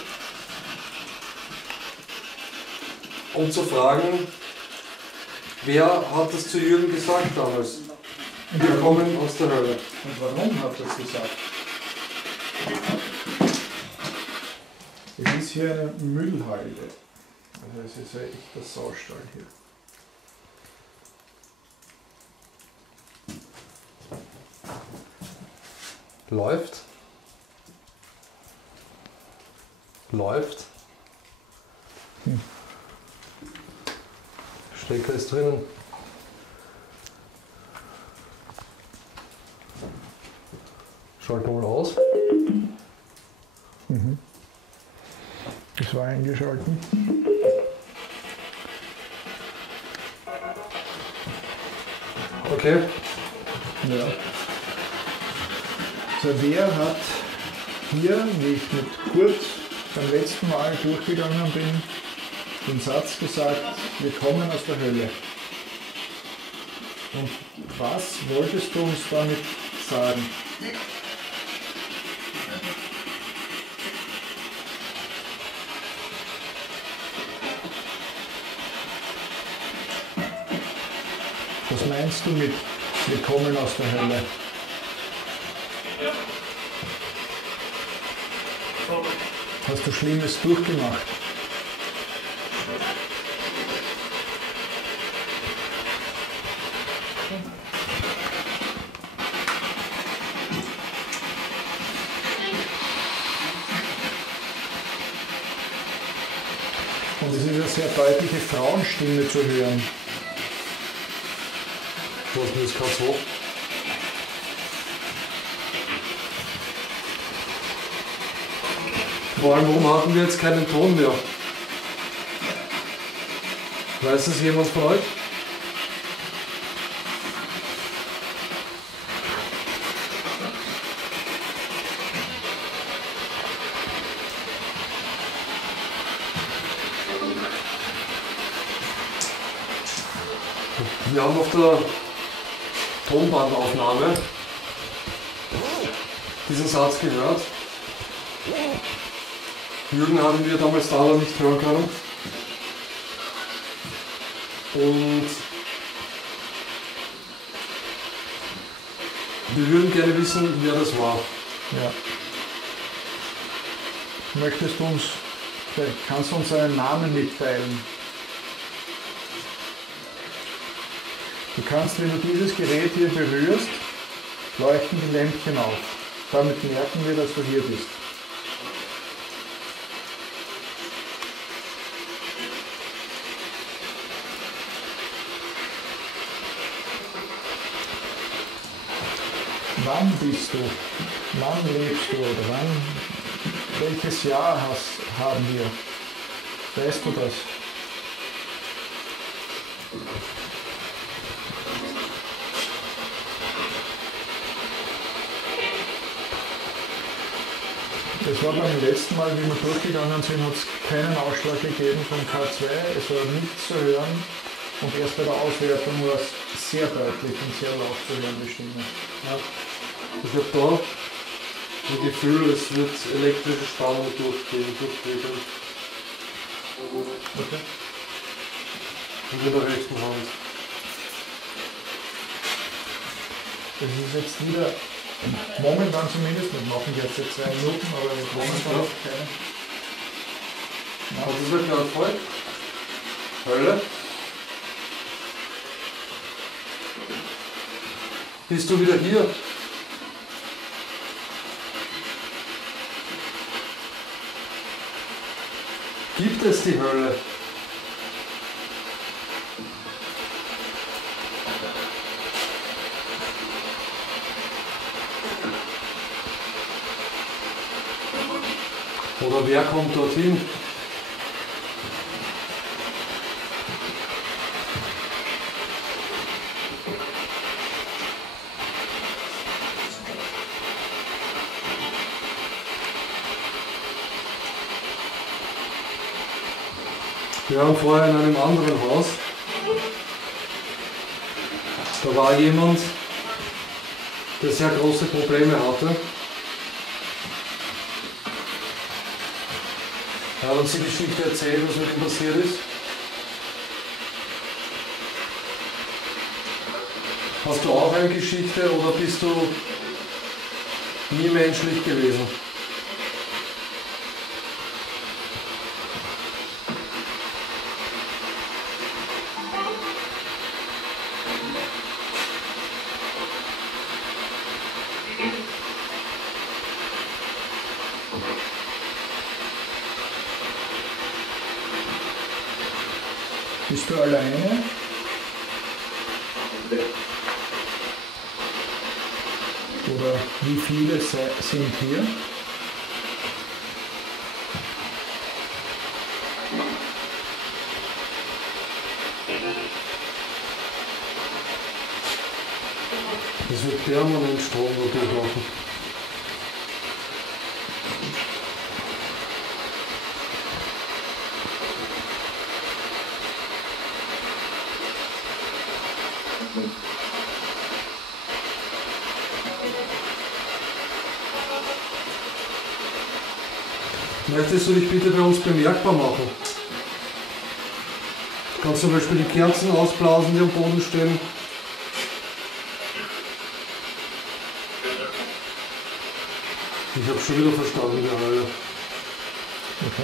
um zu fragen, wer hat das zu Jürgen gesagt damals? Wir kommen aus der Hölle. Und warum hat er es gesagt? Es ist hier eine Müllhalde. Also es ist ja echt der Saustall hier. Läuft. Läuft. Stecker ist drinnen. Schalten wir mal aus. Das war eingeschalten. Okay. Ja. So, wer hat hier, wie ich mit Kurt beim letzten Mal durchgegangen bin, den Satz gesagt, wir kommen aus der Hölle? Und was wolltest du uns damit sagen? Was meinst du mit wir kommen aus der Hölle? Hast du Schlimmes durchgemacht? Und es ist eine sehr deutliche Frauenstimme zu hören. Was mir ist gerade so. Vor allem, warum hatten wir jetzt keinen Ton mehr? Weiß das jemand von euch? Wir haben auf der Tonbandaufnahme diesen Satz gehört. Jürgen haben wir damals da aber nicht hören können. Und wir würden gerne wissen, wer das war. Ja. Kannst du uns einen Namen mitteilen? Du kannst, wenn du dieses Gerät hier berührst, leuchten die Lämpchen auf. Damit merken wir, dass du hier bist. Wann bist du? Wann lebst du? Oder welches Jahr haben wir? Weißt du das? Das war beim letzten Mal, wie wir durchgegangen sind, hat es keinen Ausschlag gegeben von K2, es war nichts zu hören und erst bei der Auswertung war es sehr deutlich und sehr laut zu hören, die Stimme. Ja. Ich habe da ein Gefühl, es wird elektrische Spannung durchgehen. Okay. Und in der rechten Hand. Das ist jetzt wieder, momentan zumindest, wir machen jetzt 2 Minuten, aber momentan keine. Was ist das gerade voll? Hölle? Bist du wieder hier? Gibt es die Hölle? Oder wer kommt dorthin? Wir waren vorher in einem anderen Haus. Da war jemand, der sehr große Probleme hatte. Er hat uns die Geschichte erzählt, was mit ihm passiert ist. Hast du auch eine Geschichte oder bist du nie menschlich gewesen? Bist du alleine? Oder wie viele sind hier? Das wird permanent Strom durchlaufen. Möchtest du dich bitte bei uns bemerkbar machen? Du kannst zum Beispiel die Kerzen ausblasen, die am Boden stehen. Ich habe schon wieder verstanden, die Hölle. Okay.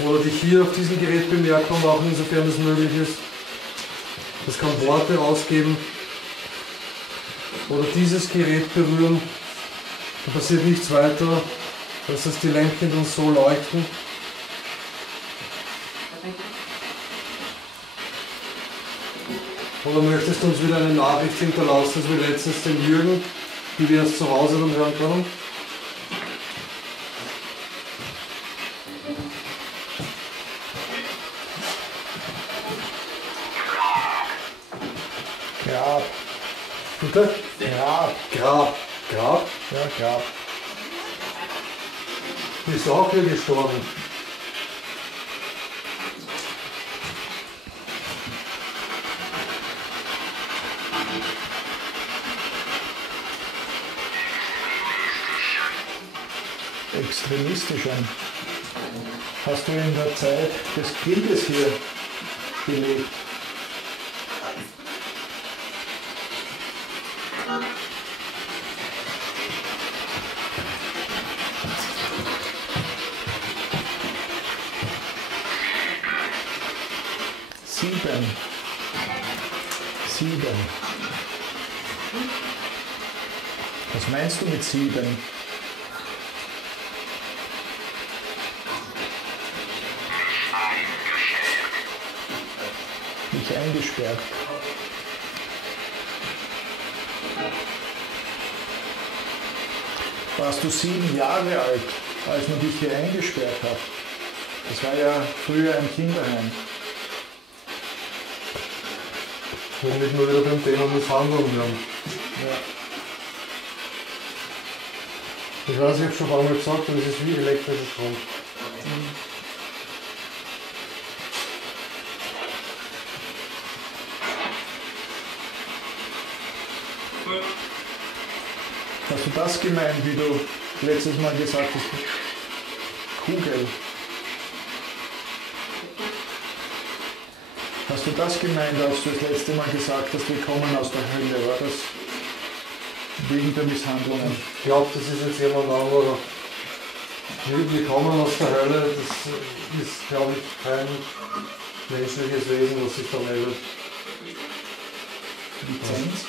Oder dich hier auf diesem Gerät bemerkbar machen, insofern es möglich ist. Das kann Worte ausgeben. Oder dieses Gerät berühren. Da passiert nichts weiter, als dass die Lämpchen dann so leuchten. Oder möchtest du uns wieder eine Nachricht hinterlassen, wie letztens den Jürgen, die wir erst zu Hause dann hören können? Grab. Bitte? Grab. Grab. Grab? Ja, Grab. Bist du auch hier gestorben? Extremistischer. Hast du in der Zeit des Krieges hier gelebt? Sieben. Was meinst du mit 7? Mich eingesperrt. Warst du 7 Jahre alt, als man dich hier eingesperrt hat? Das war ja früher ein Kinderheim. Womit wir wieder beim Thema Misshandlung werden. Ja. Ich weiß, ich habe schon ein paar Mal gesagt, das ist wie elektrischer Strom. Hast du das gemeint, wie du letztes Mal gesagt hast? Kugel. Hast du das gemeint, als du das letzte Mal gesagt hast, wir kommen aus der Hölle? War das wegen der Misshandlungen? Ich glaube, das ist jetzt jemand anderer. Wir kommen aus der Hölle, das ist, glaube ich, kein menschliches Wesen, was sich da meldet. Lizenz?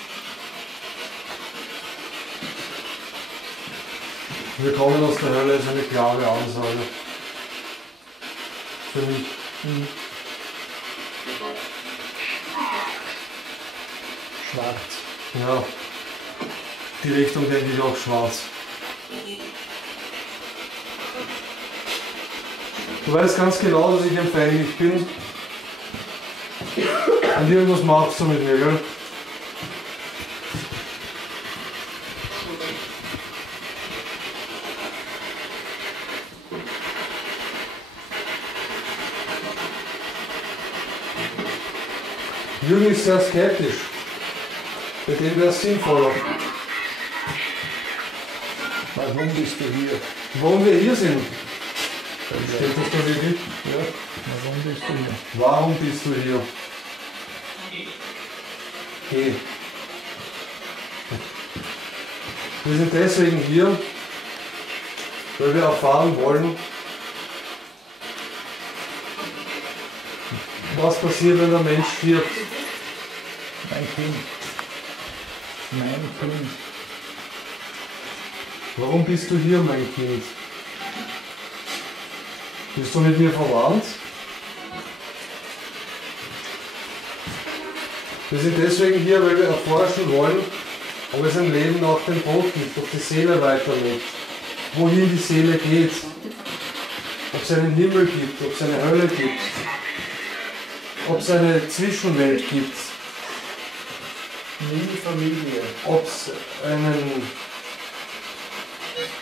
Wir kommen aus der Hölle ist eine klare Ansage. Für mich. Schwarz. Ja. Die Richtung denke ich auch schwarz. Du weißt ganz genau, dass ich empfänglich bin. Und irgendwas machst du mit mir, gell? Jürgen ist sehr skeptisch. Bei dem wäre es sinnvoller. Warum bist du hier? Warum wir hier sind? Stimmt das da wirklich? Ja, warum bist du hier? Warum bist du hier? Okay. Wir sind deswegen hier, weil wir erfahren wollen, was passiert, wenn der Mensch stirbt. Mein Kind. Mein Kind. Warum bist du hier, mein Kind? Bist du mit mir verwandt? Wir sind deswegen hier, weil wir erforschen wollen, ob es ein Leben nach dem Tod gibt, ob die Seele weiterlebt, wohin die Seele geht, ob es einen Himmel gibt, ob es eine Hölle gibt, ob es eine Zwischenwelt gibt, Nie Familie. ob es einen...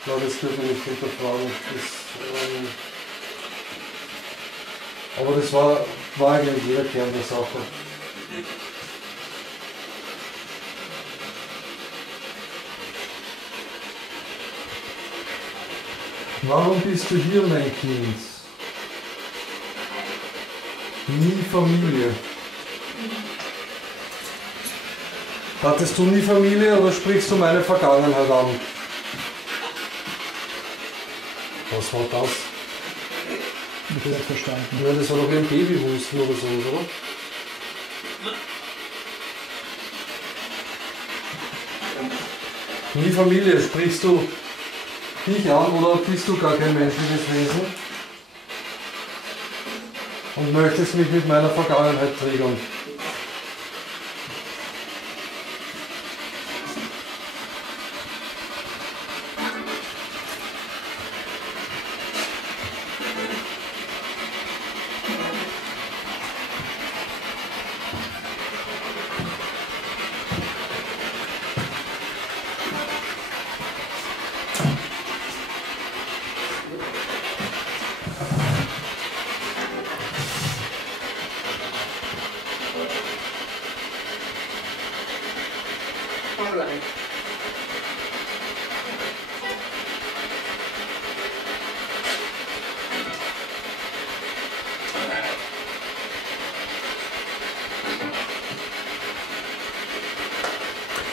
Na, das dürfen wir nicht hinterfragen. Aber das war eigentlich jeder Kern der Sache. Warum bist du hier, mein Kind? Nie Familie. Hattest du nie Familie oder sprichst du meine Vergangenheit an? Was war das? Ich habe verstanden. Ja, das war doch ein Babyhusten oder so, oder? Nie Familie, sprichst du dich an oder bist du gar kein menschliches Wesen? Und möchtest mich mit meiner Vergangenheit triggern?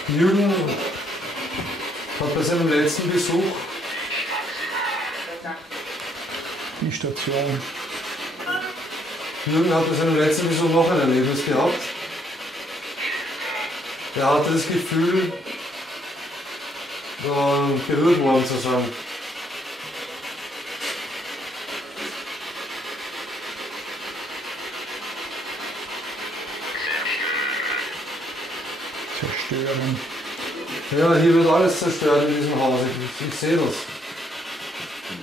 Jürgen hat bei seinem letzten Besuch Die Station. Jürgen hat bei seinem letzten Besuch noch ein Erlebnis gehabt. Er hatte das Gefühl, berührt worden zu sein. Zerstören. Ja, hier wird alles zerstört in diesem Haus, ich sehe das.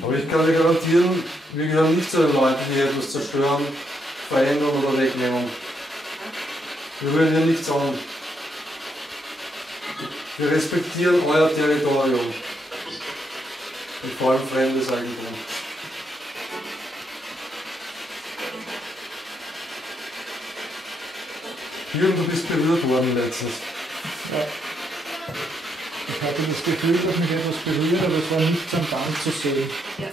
Aber ich kann dir garantieren, wir gehören nicht zu den Leuten, die hier etwas zerstören, verändern oder wegnehmen. Wir rühren hier nichts an. Wir respektieren euer Territorium. Und vor allem fremdes Eigentum. Jürgen, du bist berührt worden letztens. Ja. Ich hatte das Gefühl, dass mich etwas berührt, aber es war nichts am Band zu sehen. Ja.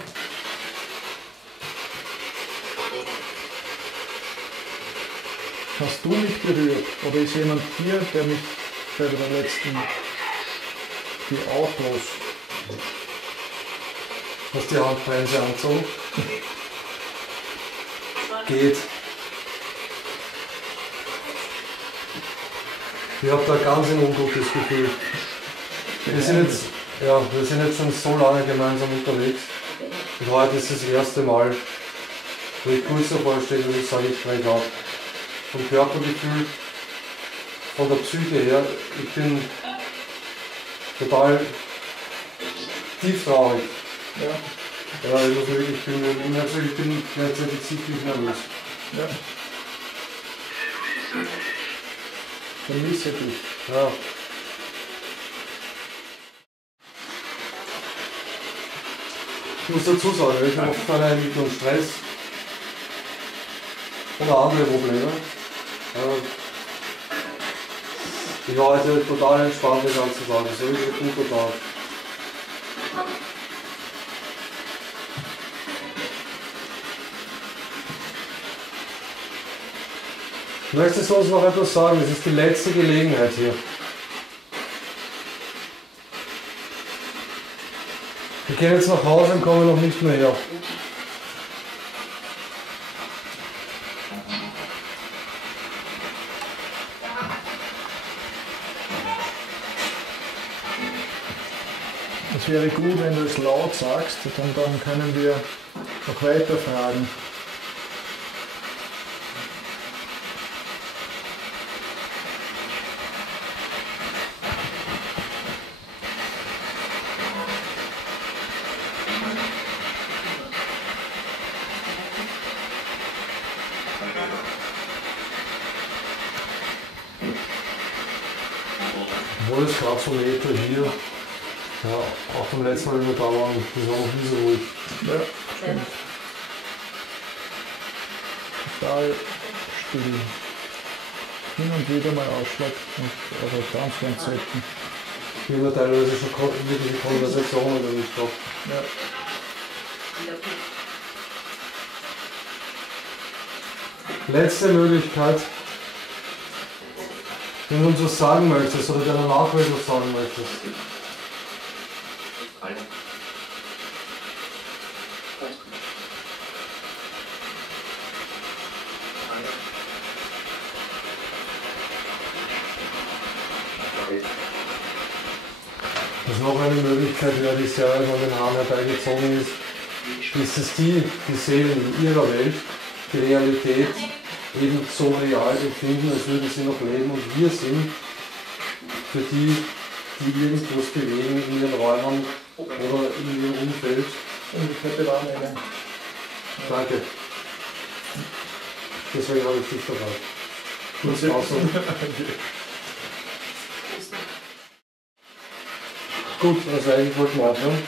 Hast du mich berührt? Oder ist jemand hier, der mich bei der letzten, die Autos, Hast die Handbremse angezogen? Geht. Ich habe da ganz ein ungutes Gefühl. Wir sind jetzt schon so lange gemeinsam unterwegs. Und heute ist das erste Mal, wo ich kurz davor stehe, dass ich sage, ich spreche ab. Vom Körpergefühl, von der Psyche her, ich bin total tief traurig. ja, Ja, ich muss wirklich, ich bin gleichzeitig ziemlich nervös. ja. Vermisse dich. Ja. Ich muss dazu sagen, ich habe oft keine Entwicklung Stress oder andere Probleme. Ich war heute total entspannt den ganzen Tag, so ein guter Tag. Möchtest du uns noch etwas sagen? Es ist die letzte Gelegenheit hier. Wir gehen jetzt nach Hause und kommen noch nicht mehr her. Es wäre gut, wenn du es laut sagst, und dann können wir noch weiter fragen. Obwohl es gerade so Meter hier, ja, auch beim letzten Mal, wie wir da waren, das war noch nie so ruhig. Ja, stimmt. Total still. Hin und wieder mal Ausschlag, aber ganz, ganz selten. Wir haben ja teilweise schon wirkliche Konversationen damit gehabt. Ja. Letzte Möglichkeit, wenn du uns was sagen möchtest oder deiner Nachwelt was sagen möchtest. Das ist noch eine Möglichkeit, die sehr an den Haaren herbeigezogen ist, ist es die Seelen in ihrer Welt, die Realität eben so real empfinden, als würden sie noch leben, und wir sind für die, die irgendwas bewegen in ihren Räumen oder in ihrem Umfeld. Umgekehrte Wahrnehmung. Danke. Deswegen habe ich dich dabei. Kurz Pause. Gut, also eigentlich wollten wir aufhören.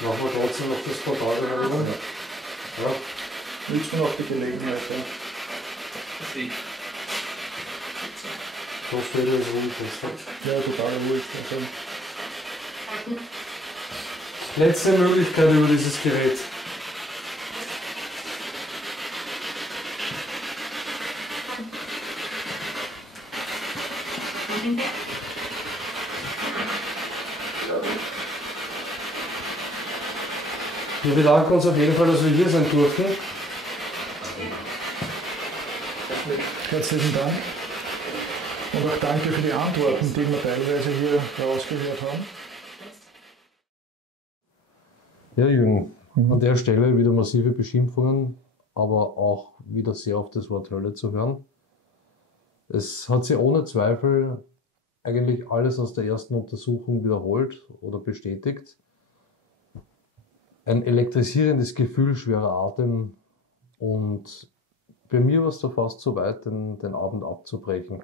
Machen wir trotzdem noch das Portal wieder. Ja. Nützt man auch die Gelegenheit. Ja. Ich hoffe, jeder ist ruhig ist. Ja, total ruhig. Also, Letzte Möglichkeit über dieses Gerät. Wir bedanken uns auf jeden Fall, dass wir hier sein durften. herzlichen Dank. Und auch danke für die Antworten, die wir teilweise hier herausgehört haben. Ja, Jürgen, an der Stelle wieder massive Beschimpfungen, aber auch wieder sehr auf das Wort Hölle zu hören. Es hat sich ohne Zweifel eigentlich alles aus der ersten Untersuchung wiederholt oder bestätigt. Ein elektrisierendes Gefühl, schwerer Atem, und bei mir war es da fast so weit, den Abend abzubrechen.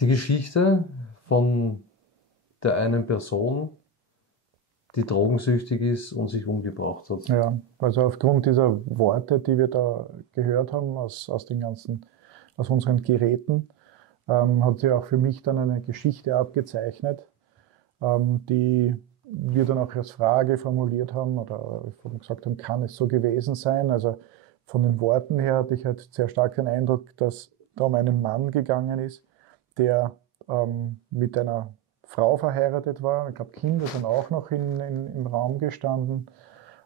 Die Geschichte von der einen Person, die drogensüchtig ist und sich umgebracht hat. Ja, also aufgrund dieser Worte, die wir da gehört haben aus unseren Geräten, hat sich auch für mich dann eine Geschichte abgezeichnet, die wir dann auch als Frage formuliert haben oder gesagt haben, kann es so gewesen sein? Also von den Worten her hatte ich halt sehr stark den Eindruck, dass da um einen Mann gegangen ist, der mit einer Frau verheiratet war. Ich glaube, Kinder sind auch noch im Raum gestanden.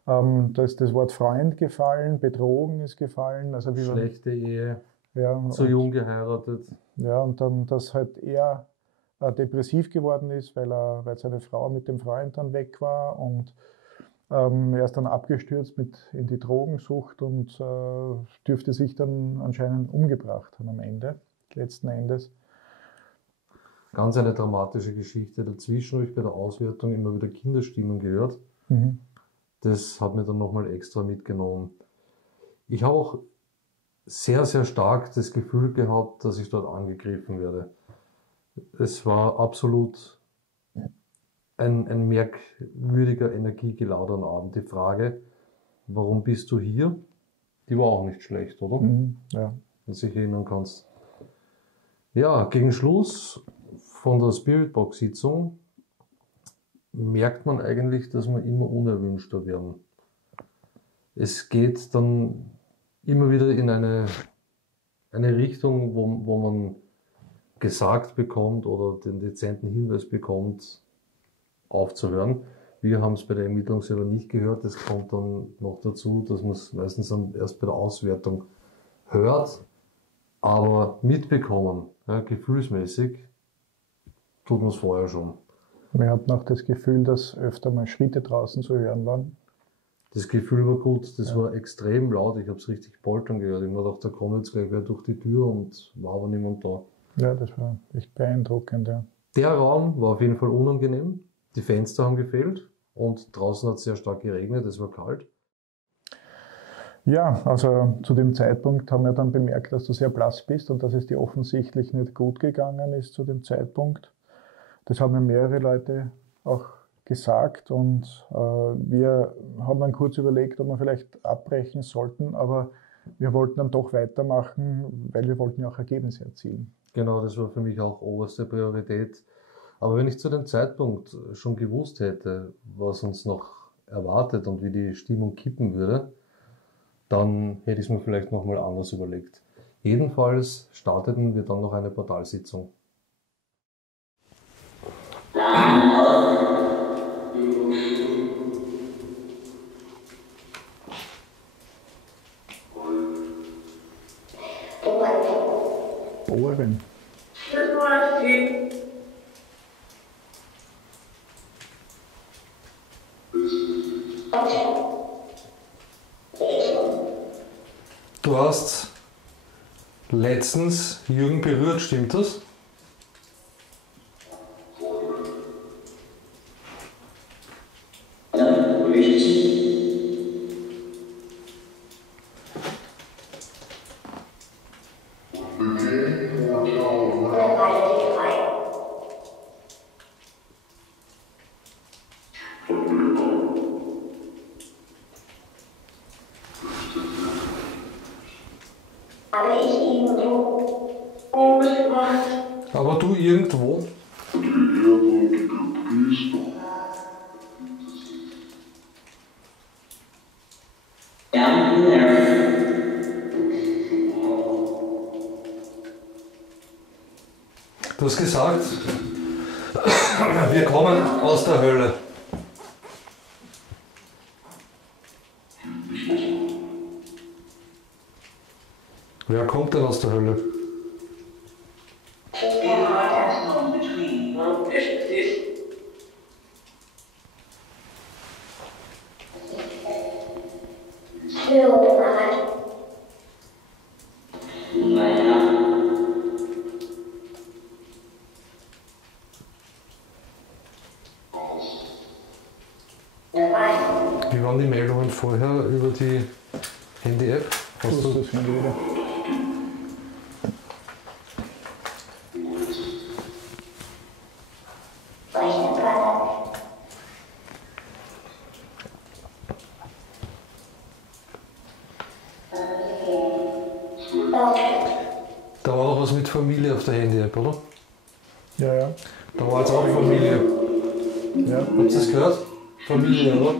Da ist das Wort Freund gefallen, betrogen ist gefallen. Also wie Schlechte Ehe, ja, zu jung geheiratet. Ja, und dann, dass halt er depressiv geworden ist, weil seine Frau mit dem Freund dann weg war, und er ist dann abgestürzt in die Drogensucht und dürfte sich dann anscheinend umgebracht haben am Ende, letzten Endes. Ganz eine dramatische Geschichte. Dazwischen habe ich bei der Auswertung immer wieder Kinderstimmen gehört. Mhm. Das hat mir dann nochmal extra mitgenommen. Ich habe auch sehr, sehr stark das Gefühl gehabt, dass ich dort angegriffen werde. Es war absolut ein merkwürdiger, energiegeladener Abend. Die Frage, warum bist du hier, die war auch nicht schlecht, oder? Mhm. Ja. Wenn du dich erinnern kannst. Ja, gegen Schluss von der Spiritbox-Sitzung merkt man eigentlich, dass wir immer unerwünschter werden. Es geht dann immer wieder in eine Richtung, wo man gesagt bekommt oder den dezenten Hinweis bekommt, aufzuhören. Wir haben es bei der Ermittlung selber nicht gehört. Es kommt dann noch dazu, dass man es meistens dann erst bei der Auswertung hört, aber mitbekommen, ja, gefühlsmäßig, tut man es vorher schon. Wir hatten auch das Gefühl, dass öfter mal Schritte draußen zu hören waren. Das Gefühl war gut, das war extrem laut, ich habe es richtig poltern gehört. Ich habe mir gedacht, da kommt jetzt gleich wer durch die Tür, und war aber niemand da. Ja, das war echt beeindruckend, ja. Der Raum war auf jeden Fall unangenehm, die Fenster haben gefehlt und draußen hat es sehr stark geregnet, es war kalt. Ja, also zu dem Zeitpunkt haben wir dann bemerkt, dass du sehr blass bist und dass es dir offensichtlich nicht gut gegangen ist zu dem Zeitpunkt. Das haben mir mehrere Leute auch gesagt, und wir haben dann kurz überlegt, ob wir vielleicht abbrechen sollten, aber wir wollten dann doch weitermachen, weil wir wollten ja auch Ergebnisse erzielen. Genau, das war für mich auch oberste Priorität. Aber wenn ich zu dem Zeitpunkt schon gewusst hätte, was uns noch erwartet und wie die Stimmung kippen würde, dann hätte ich es mir vielleicht nochmal anders überlegt. Jedenfalls starteten wir dann noch eine Portalsitzung. Ohren. Du hast letztens Jürgen berührt, stimmt das? Aber du irgendwo? Du hast gesagt, wir kommen aus der Hölle. Wer kommt denn aus der Hölle? Wie waren die Meldungen vorher über die Handy-App? Hast du Das Handy wieder. Da war noch was mit Familie auf der Handy-App, oder? Ja, ja. Da war jetzt auch Familie. Ja. Habt ihr das gehört? Familie, oder?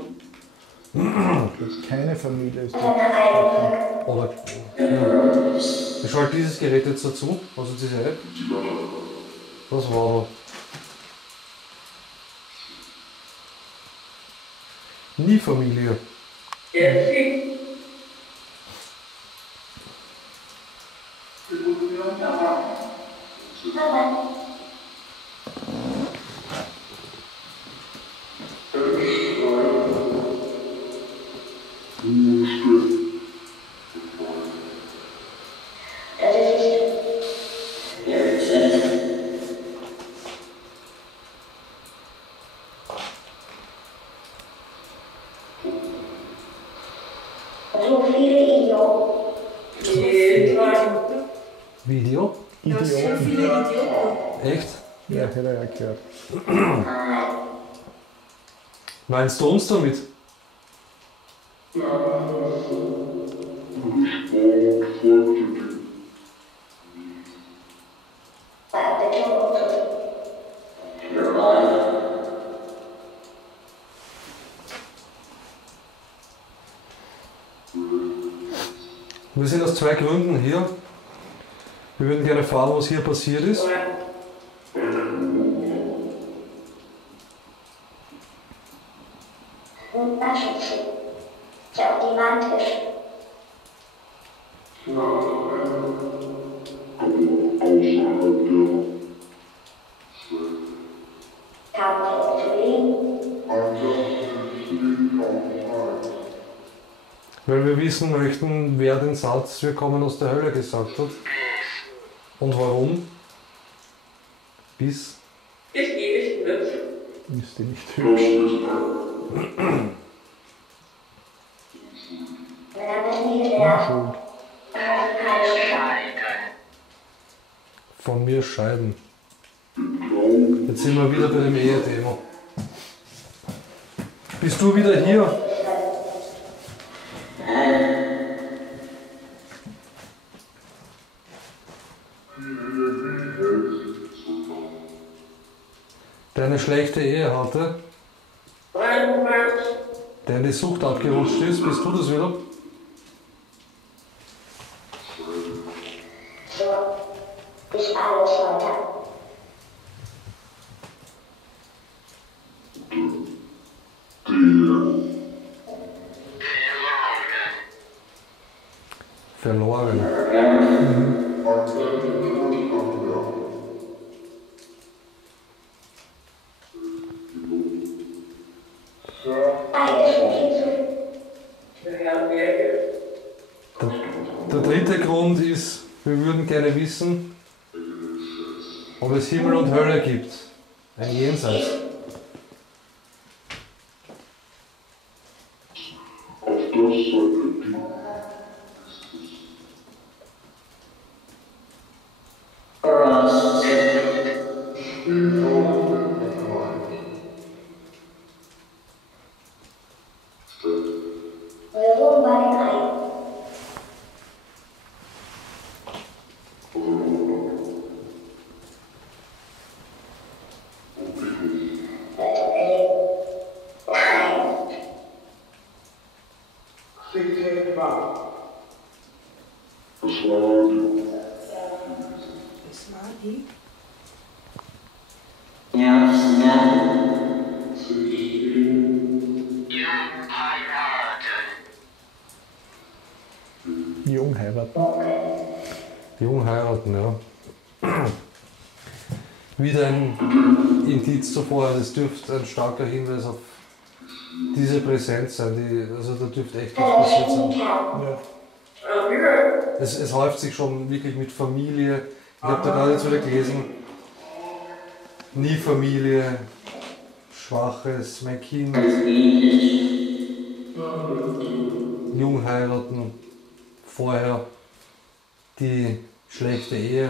Das ist keine Familie. Ist das. Oder? Ja. Ich schalte dieses Gerät jetzt dazu, also diese App. Was war da? Nie Familie. Video? Ja, sehr viele Idioten. Echt? Ja, hätte er ja gehört. Meinst du uns damit? Wir sind aus zwei Gründen hier. Wir würden gerne erfahren, was hier passiert ist. Weil wir wissen möchten, wer den Satz "Wir kommen aus der Hölle" gesagt hat. Und warum? Bis Ist die nicht hübsch? Schuld. von mir scheiden. Jetzt sind wir wieder bei dem Ehethema. Bist du wieder hier? Der eine schlechte Ehe hatte? der in die Sucht abgerutscht ist, bist du das wieder? So ist alles weiter. Verloren. Beides nicht so. Der dritte Grund ist, wir würden gerne wissen, ob es Himmel und Hölle gibt. Ein Jenseits. Wir wohnen bei den einen. Das war die. Jung heiraten. Jung heiraten, ja. Wieder ein Indiz zuvor, das dürfte ein starker Hinweis auf diese Präsenz sein. Also da dürfte echt was passiert sein. Ja. Es häuft sich schon wirklich mit Familie. Ich habe da gerade jetzt wieder gelesen, nie Familie, Schwaches, mein Kind, jung heiraten, vorher die schlechte Ehe.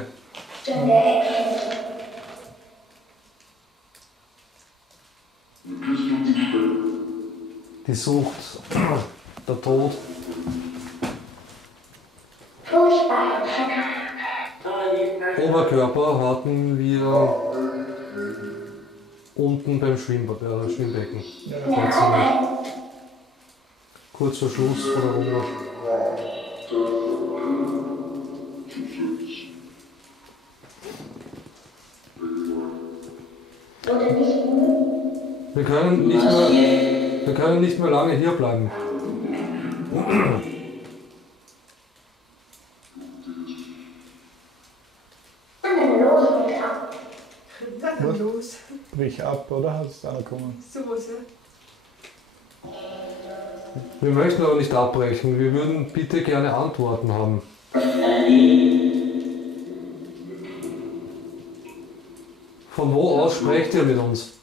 Die Sucht, der Tod. Furchtbar. Oberkörper hatten wir unten beim Schwimmbecken. Kurz vor Schluss von der Runde. Oder nicht gut. Wir können nicht mehr lange hier bleiben. Dann los mit ab. Dann los. Brich ab, oder? Hat es einer kommen? Sowas, ja. Wir möchten aber nicht abbrechen. Wir würden bitte gerne Antworten haben. Von wo aus sprecht ihr mit uns?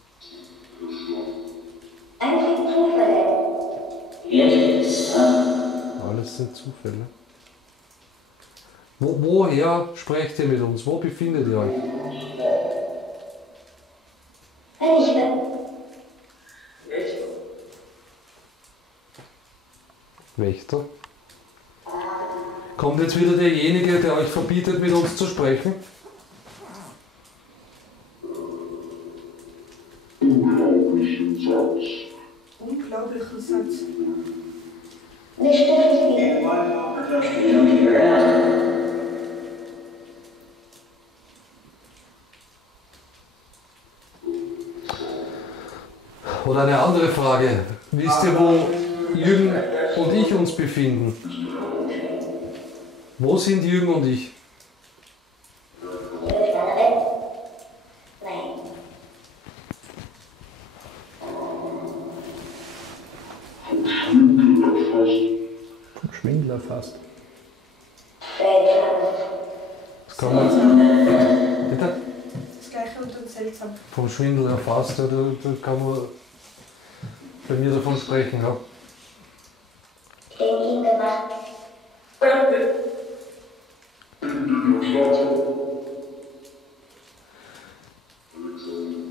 Einfach Zufälle. Alles sind Zufälle. Woher sprecht ihr mit uns? Wo befindet ihr euch? Wenn ich bin. Wächter? Kommt jetzt wieder derjenige, der euch verbietet, mit uns zu sprechen? Unglaublicher Satz. Nicht wirklich. Oder eine andere Frage. Wisst ihr, wo Jürgen und ich uns befinden? Wo sind Jürgen und ich? Nein. Vom Schwindel erfasst. Das kann man, bitte? Das gleiche und dann seltsam. Vom Schwindel erfasst, ja, da kann man bei mir davon sprechen. Ja. Den ihm gemacht.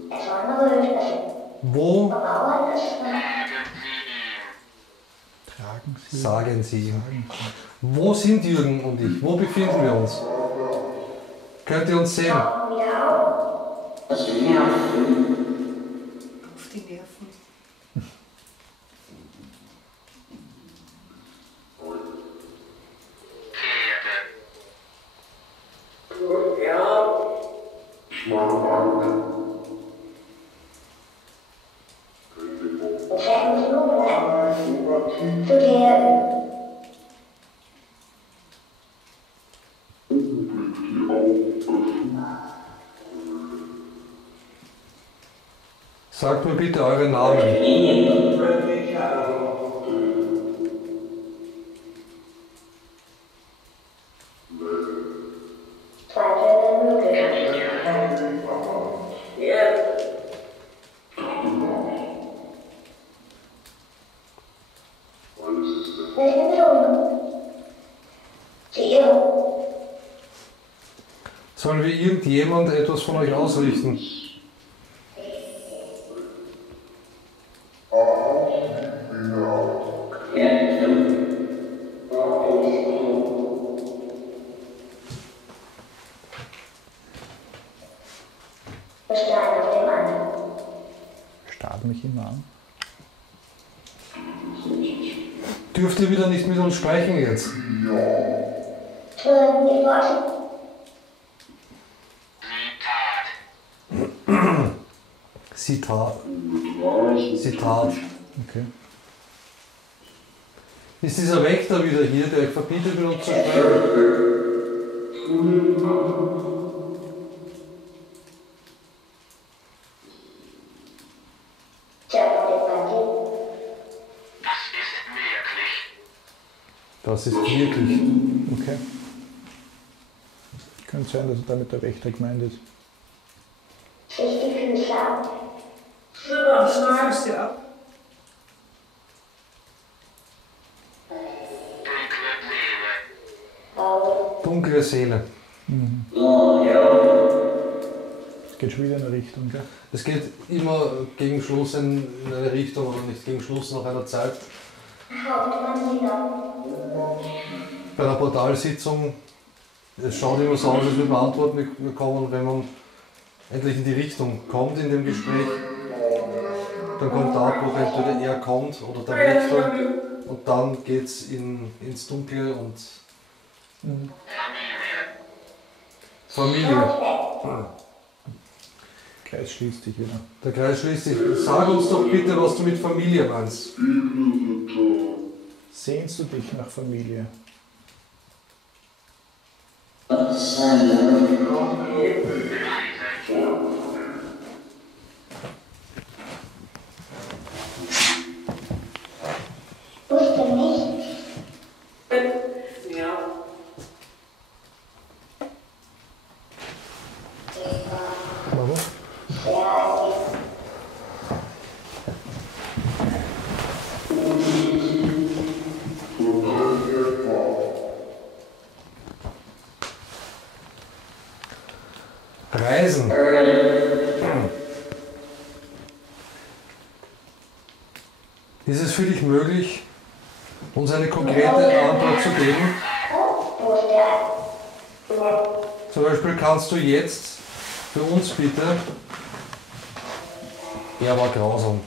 Es war eine Röhre. Wo Bauern ist Tragen Sie. sagen Sie ihm? Wo sind Jürgen und ich? Wo befinden wir uns? Könnt ihr uns sehen? wieder auf. Auf die Nerven. Treffen Flugplatz zu der Sagt mir bitte eure Namen. zweite Möglichkeit. Ich bin schon. Hier. Sollen wir irgendjemand etwas von euch ausrichten? Bestein auf dem anderen. Starrt mich immer an. Dürft ihr wieder nicht mit uns sprechen jetzt? Hören die Worte. Zitat. Zitat. Okay. Ist dieser Wächter wieder hier, der euch verbietet, mit uns zu sprechen? Tja, auf dem Bandit. Das ist wirklich. Okay. Könnte sein, dass damit der Wächter gemeint ist. Sich die Füße ab. Nicht die Füße ab. Dunkle Seele. Es geht schon wieder in eine Richtung, gell? Es geht immer gegen Schluss in eine Richtung oder nicht gegen Schluss nach einer Zeit. Hauptmann wieder. Bei einer Portalsitzung, es schaut immer so aus, als würde man Antworten bekommen, wenn man endlich in die Richtung kommt in dem Gespräch. Dann kommt der Abbruch, entweder er kommt oder der Wächter und dann geht es ins Dunkle und Familie. Kreis schließt sich wieder. Der Kreis schließt sich. Sag uns doch bitte, was du mit Familie meinst. Sehnst du dich nach Familie? Wusste nicht. Warum? Reisen. Ist es für dich möglich, uns eine konkrete Antwort zu geben? Wo ist der? Zum Beispiel kannst du jetzt für uns bitte, er war grausam,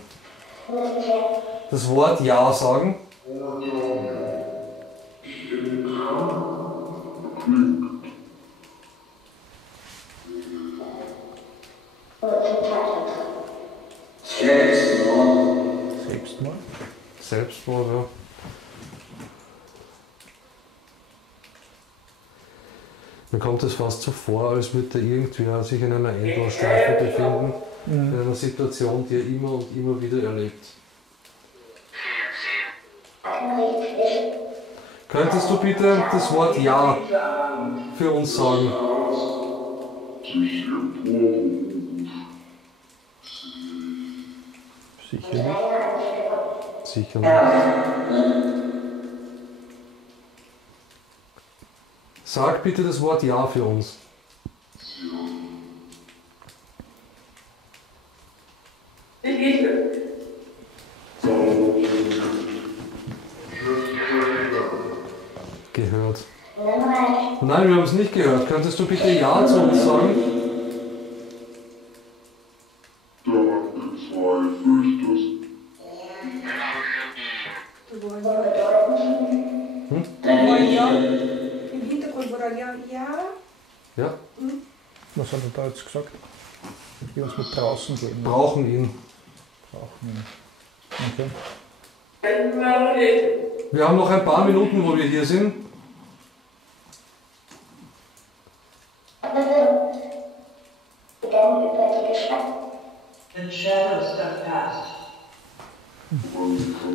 das Wort Ja sagen. Selbstmord? Selbstmord, ja. Mir kommt es fast so vor, als würde irgendwer sich in einer Endlosschleife befinden, in einer Situation, die er immer und immer wieder erlebt. Könntest du bitte das Wort Ja für uns sagen? Sicher nicht. Sicher nicht. Sag bitte das Wort Ja für uns. Gehört. Nein, wir haben es nicht gehört. Könntest du bitte Ja zu uns sagen? Da war ja. Im Hintergrund war ja. Ja. Ja? Was hat er da jetzt gesagt? Die uns mit draußen gehen. Brauchen ihn. Brauchen ihn. Okay. Wir haben noch ein paar Minuten, wo wir hier sind. The shadows have passed.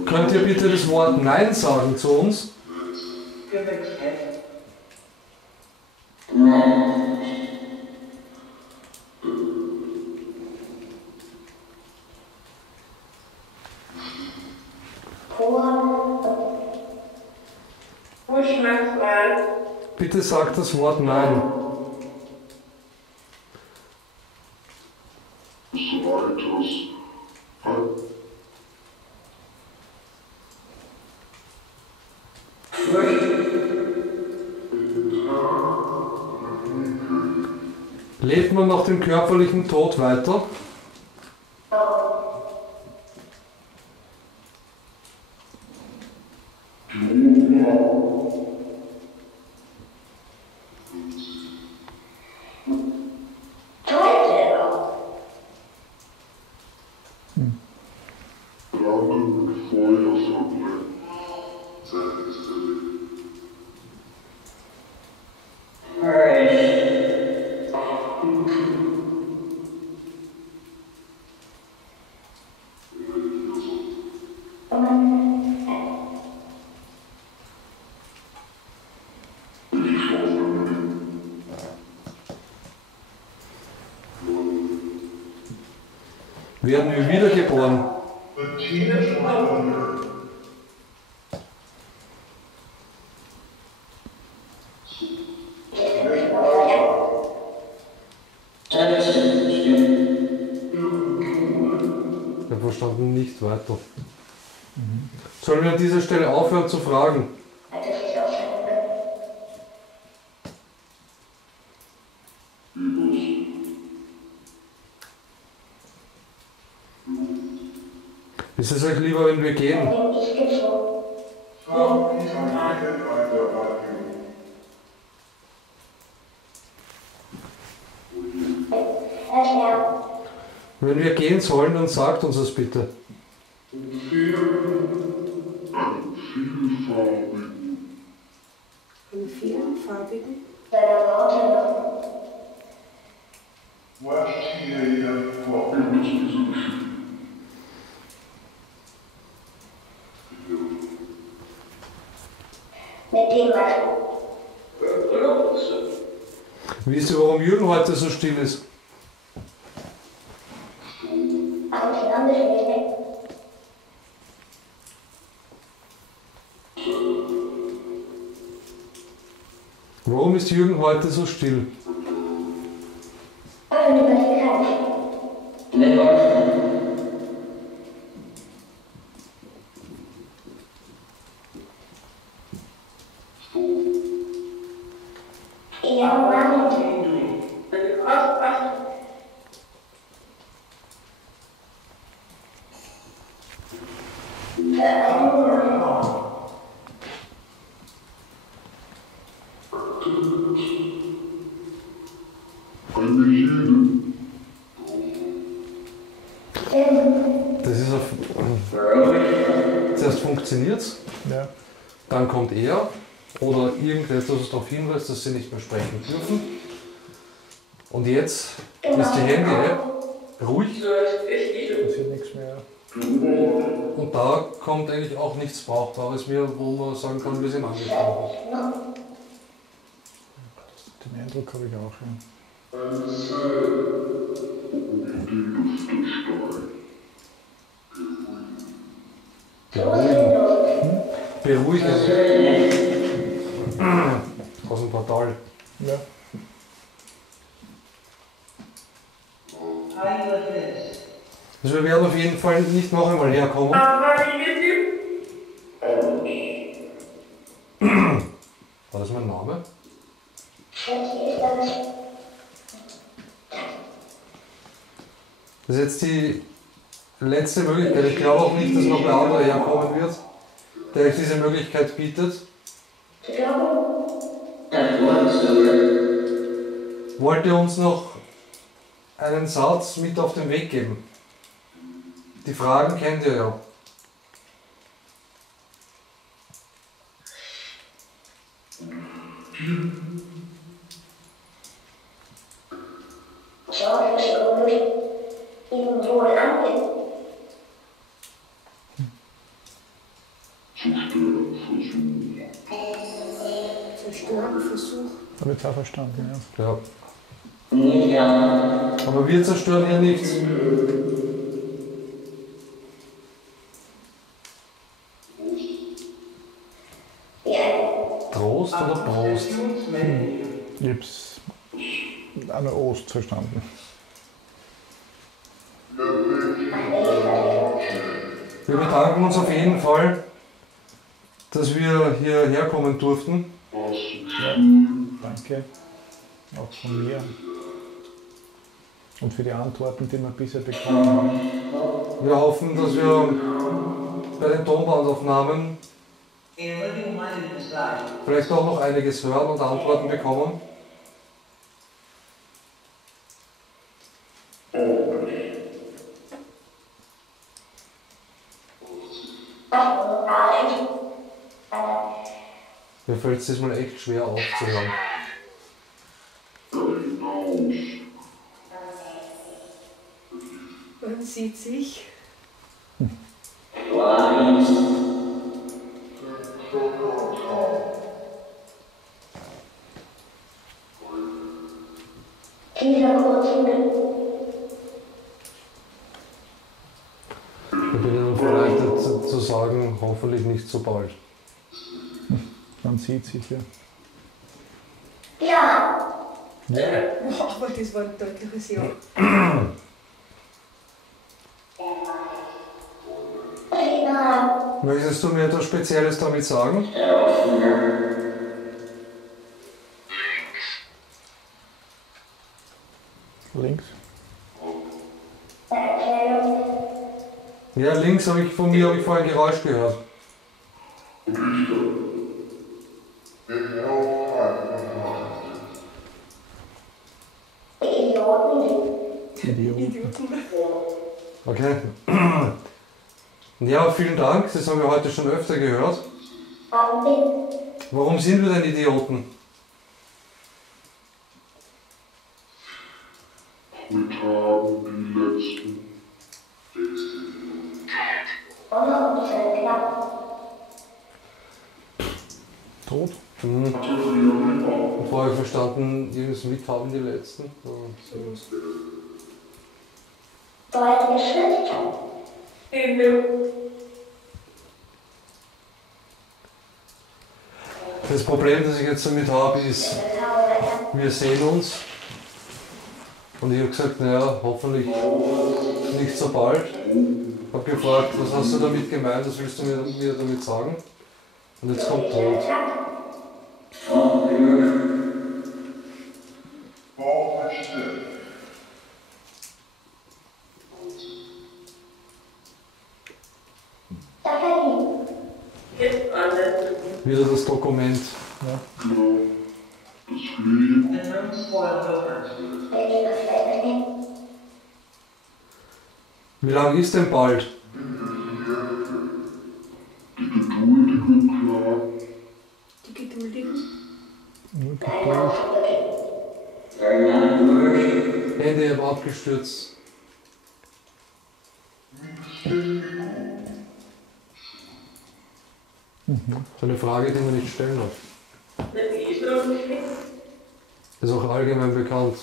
Könnt ihr bitte das Wort Nein sagen zu uns? Giving's head. Bitte sagt das Wort Nein. Lebt man nach dem körperlichen Tod weiter? Werden wir wiedergeboren? The teenage wonder. Ich habe verstanden, nicht weiter. Sollen wir an dieser Stelle aufhören zu fragen? Ist es euch lieber, wenn wir gehen? Wenn wir gehen sollen, dann sagt uns das bitte. In vielen farbigen. Wisst ihr, warum Jürgen heute so still ist? Warum ist Jürgen heute so still? Das ist auf. Zuerst funktioniert es, Ja. dann kommt er oder irgendetwas, das darauf hinweist, dass sie nicht mehr sprechen dürfen. Und jetzt ist die Handy-App ruhig Passiert nichts mehr. und da kommt eigentlich auch nichts Brauchbares mehr, wo man sagen kann, wir sind angesprochen. Den Eindruck habe ich auch. Ja. Beruhigen. Aus dem Portal. Ja. Also wir werden auf jeden Fall nicht noch einmal herkommen. War das mein Name? Das ist jetzt die letzte Möglichkeit. Ich glaube auch nicht, dass noch ein anderer herkommen wird, der euch diese Möglichkeit bietet. wollt ihr uns noch einen Satz mit auf den Weg geben? Die Fragen kennt ihr ja. Schau, dass du ihm wohl angeht. Zerstörenversuch. Habe ich jetzt auch verstanden, ja. Ja. Aber wir zerstören hier nichts. Trost oder Prost? Ich habe es an der Ost verstanden. Wir bedanken uns auf jeden Fall, dass wir hierher kommen durften. Ja, danke. Auch von mir. Und für die Antworten, die wir bisher bekommen haben. Wir hoffen, dass wir bei den Tonbandaufnahmen vielleicht auch noch einiges hören und Antworten bekommen. Mir fällt es diesmal echt schwer aufzuhören. Man sieht sich. Ich bin Ihnen verleitet zu sagen, hoffentlich nicht so bald. Man sieht sich ja. Ja. Aber das war ein deutliches Ja. Möchtest du mir etwas Spezielles damit sagen? Links. Ja, links habe ich von mir vorhin ein Geräusch gehört. Idioten. Okay. Ja, vielen Dank, das haben wir heute schon öfter gehört. Warum sind wir denn Idioten? Wir haben die letzten Tot? Und vorher verstanden, irgendwas mithaben die letzten. Das Problem, das ich jetzt damit habe, ist, wir sehen uns. Und ich habe gesagt, naja, hoffentlich nicht so bald. Ich habe gefragt, was hast du damit gemeint, was willst du mir damit sagen? Und jetzt kommt Tod. Wieder das Dokument. Ja. Wie lange ist denn bald? Die Geduldigen. Nur Geduld. Hände haben abgestürzt. So eine Frage, die man nicht stellen darf. Das ist auch allgemein bekannt.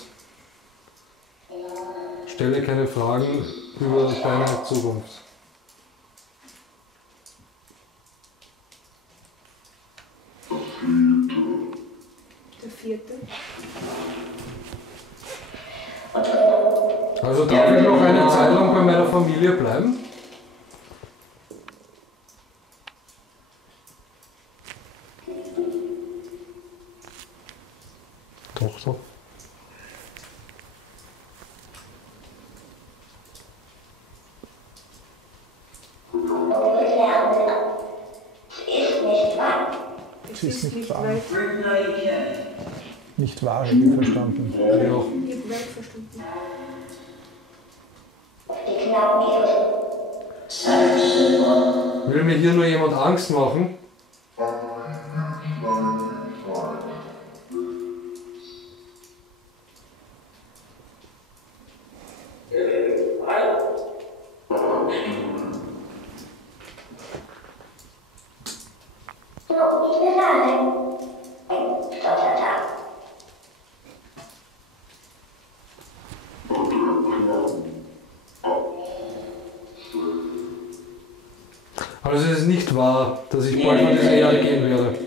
Stelle keine Fragen über deine Zukunft. Der vierte. Also darf ich noch eine Zeit lang bei meiner Familie bleiben? Doch so. Es ist nicht weit. Nicht wahr, habe ich verstanden. Ja. Ich habe nicht verstanden. Die Knappen Will mir hier nur jemand Angst machen? So, ich bin da. Stotter da. Also es ist nicht wahr, dass ich bald von dieser Erde gehen werde.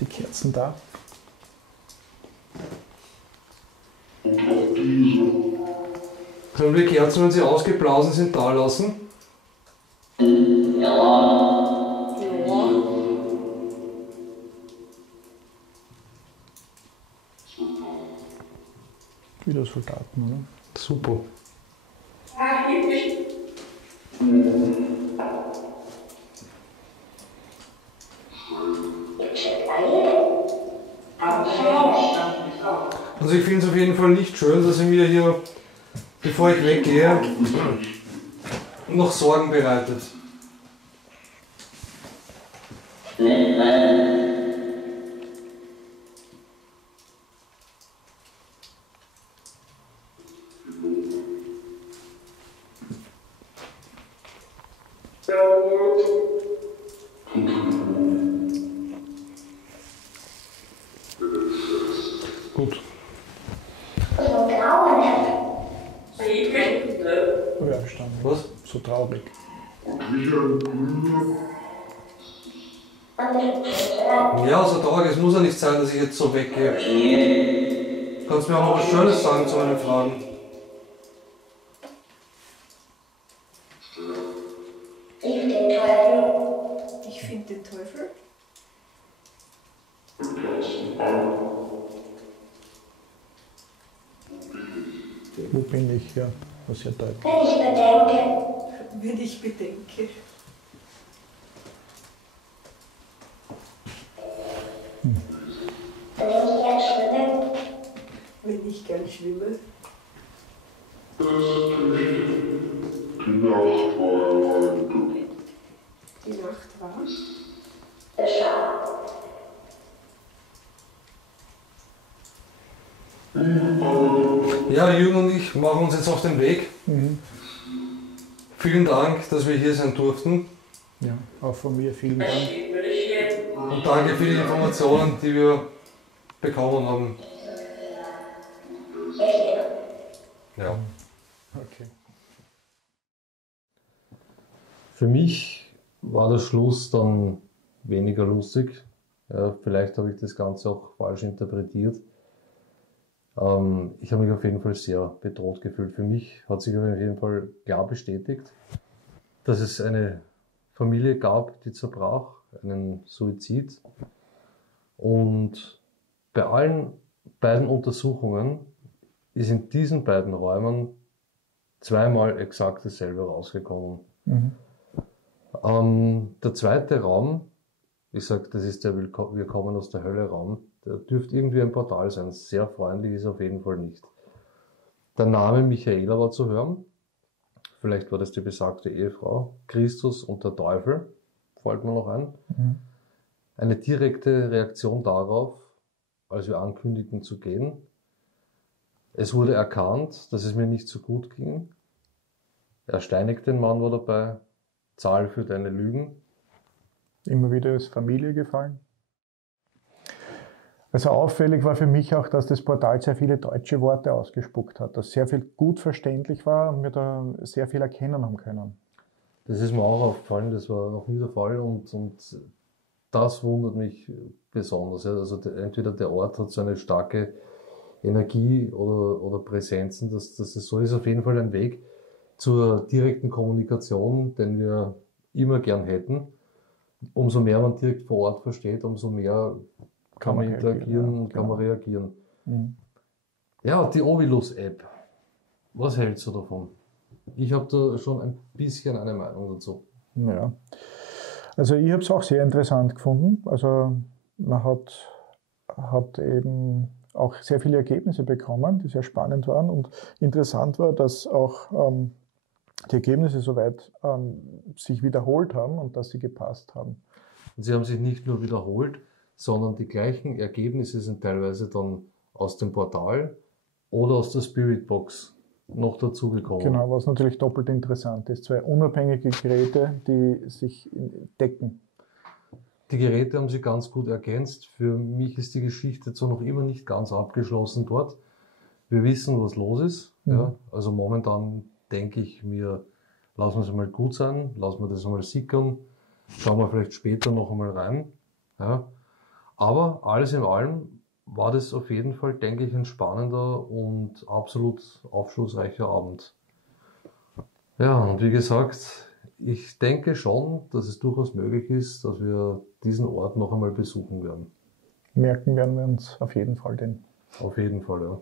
Die Kerzen da. Die Kerzen da. Sollen wir Kerzen, wenn sie ausgeblasen sind, da lassen? Wieder Soldaten, oder? Super. Ich schick bei jedem. Also ich finde es auf jeden Fall nicht schön, dass ihr mir hier, bevor ich weggehe, noch Sorgen bereitet. Gut. So grauen. Ja, verstanden. Was? So traurig. Ja, so traurig, es muss ja nicht sein, dass ich jetzt so weggehe. Kannst du mir auch noch was Schönes sagen zu meinen Fragen? Ich finde den Teufel. Wo bin ich? Ja, was ihr deutet. Wenn ich bedenke, Wenn ich bedenke. wenn ich gern schwimme, Wenn ich gern schwimme. Die Nacht war herein. Die Nacht war. geschah. Ja, Jürgen und ich machen uns jetzt auf den Weg. Vielen Dank, dass wir hier sein durften. Ja, auch von mir vielen Dank. Und danke für die Informationen, die wir bekommen haben. Ja. Okay. Für mich war der Schluss dann weniger lustig. Ja, vielleicht habe ich das Ganze auch falsch interpretiert. Ich habe mich auf jeden Fall sehr bedroht gefühlt. Für mich hat sich auf jeden Fall klar bestätigt, dass es eine Familie gab, die zerbrach, einen Suizid. Und bei allen beiden Untersuchungen ist in diesen beiden Räumen zweimal exakt dasselbe rausgekommen. Der zweite Raum, ich sage, das ist der Wir kommen aus der Hölle Raum, der dürfte irgendwie ein Portal sein. Sehr freundlich ist auf jeden Fall nicht. Der Name Michaela war zu hören. Vielleicht war das die besagte Ehefrau. Christus und der Teufel, fällt mir noch ein. Eine direkte Reaktion darauf, als wir ankündigten zu gehen. Es wurde erkannt, dass es mir nicht so gut ging. Er steinigt den Mann war dabei. Zahl für deine Lügen. Immer wieder ist Familie gefallen. Also auffällig war für mich auch, dass das Portal sehr viele deutsche Worte ausgespuckt hat, dass sehr viel gut verständlich war und wir da sehr viel erkennen haben können. Das ist mir auch aufgefallen, das war noch nie der Fall und das wundert mich besonders. Also entweder der Ort hat so eine starke Energie oder Präsenzen, dass es so ist. Auf jeden Fall ein Weg zur direkten Kommunikation, den wir immer gern hätten. umso mehr man direkt vor Ort versteht, umso mehr kann man interagieren und kann man reagieren. Mhm. Ja, die Ovilus-App. Was hältst du davon? Ich habe da schon ein bisschen eine Meinung dazu. Ja. Also ich habe es auch sehr interessant gefunden. Also man hat eben auch sehr viele Ergebnisse bekommen, die sehr spannend waren. Und interessant war, dass auch die Ergebnisse soweit sich wiederholt haben und dass sie gepasst haben. Und sie haben sich nicht nur wiederholt, sondern die gleichen Ergebnisse sind teilweise dann aus dem Portal oder aus der Spiritbox noch dazugekommen. Genau, was natürlich doppelt interessant ist. Zwei unabhängige Geräte, die sich decken. Die Geräte haben sie ganz gut ergänzt. Für mich ist die Geschichte zwar noch immer nicht ganz abgeschlossen dort. Wir wissen, was los ist. Mhm. Ja, also momentan denke ich mir, lassen wir es einmal gut sein, lassen wir das einmal sickern, schauen wir vielleicht später noch einmal rein. Ja. Aber alles in allem war das auf jeden Fall, denke ich, ein spannender und absolut aufschlussreicher Abend. Ja, und wie gesagt, ich denke schon, dass es durchaus möglich ist, dass wir diesen Ort noch einmal besuchen werden. Merken werden wir uns auf jeden Fall den. Auf jeden Fall, ja.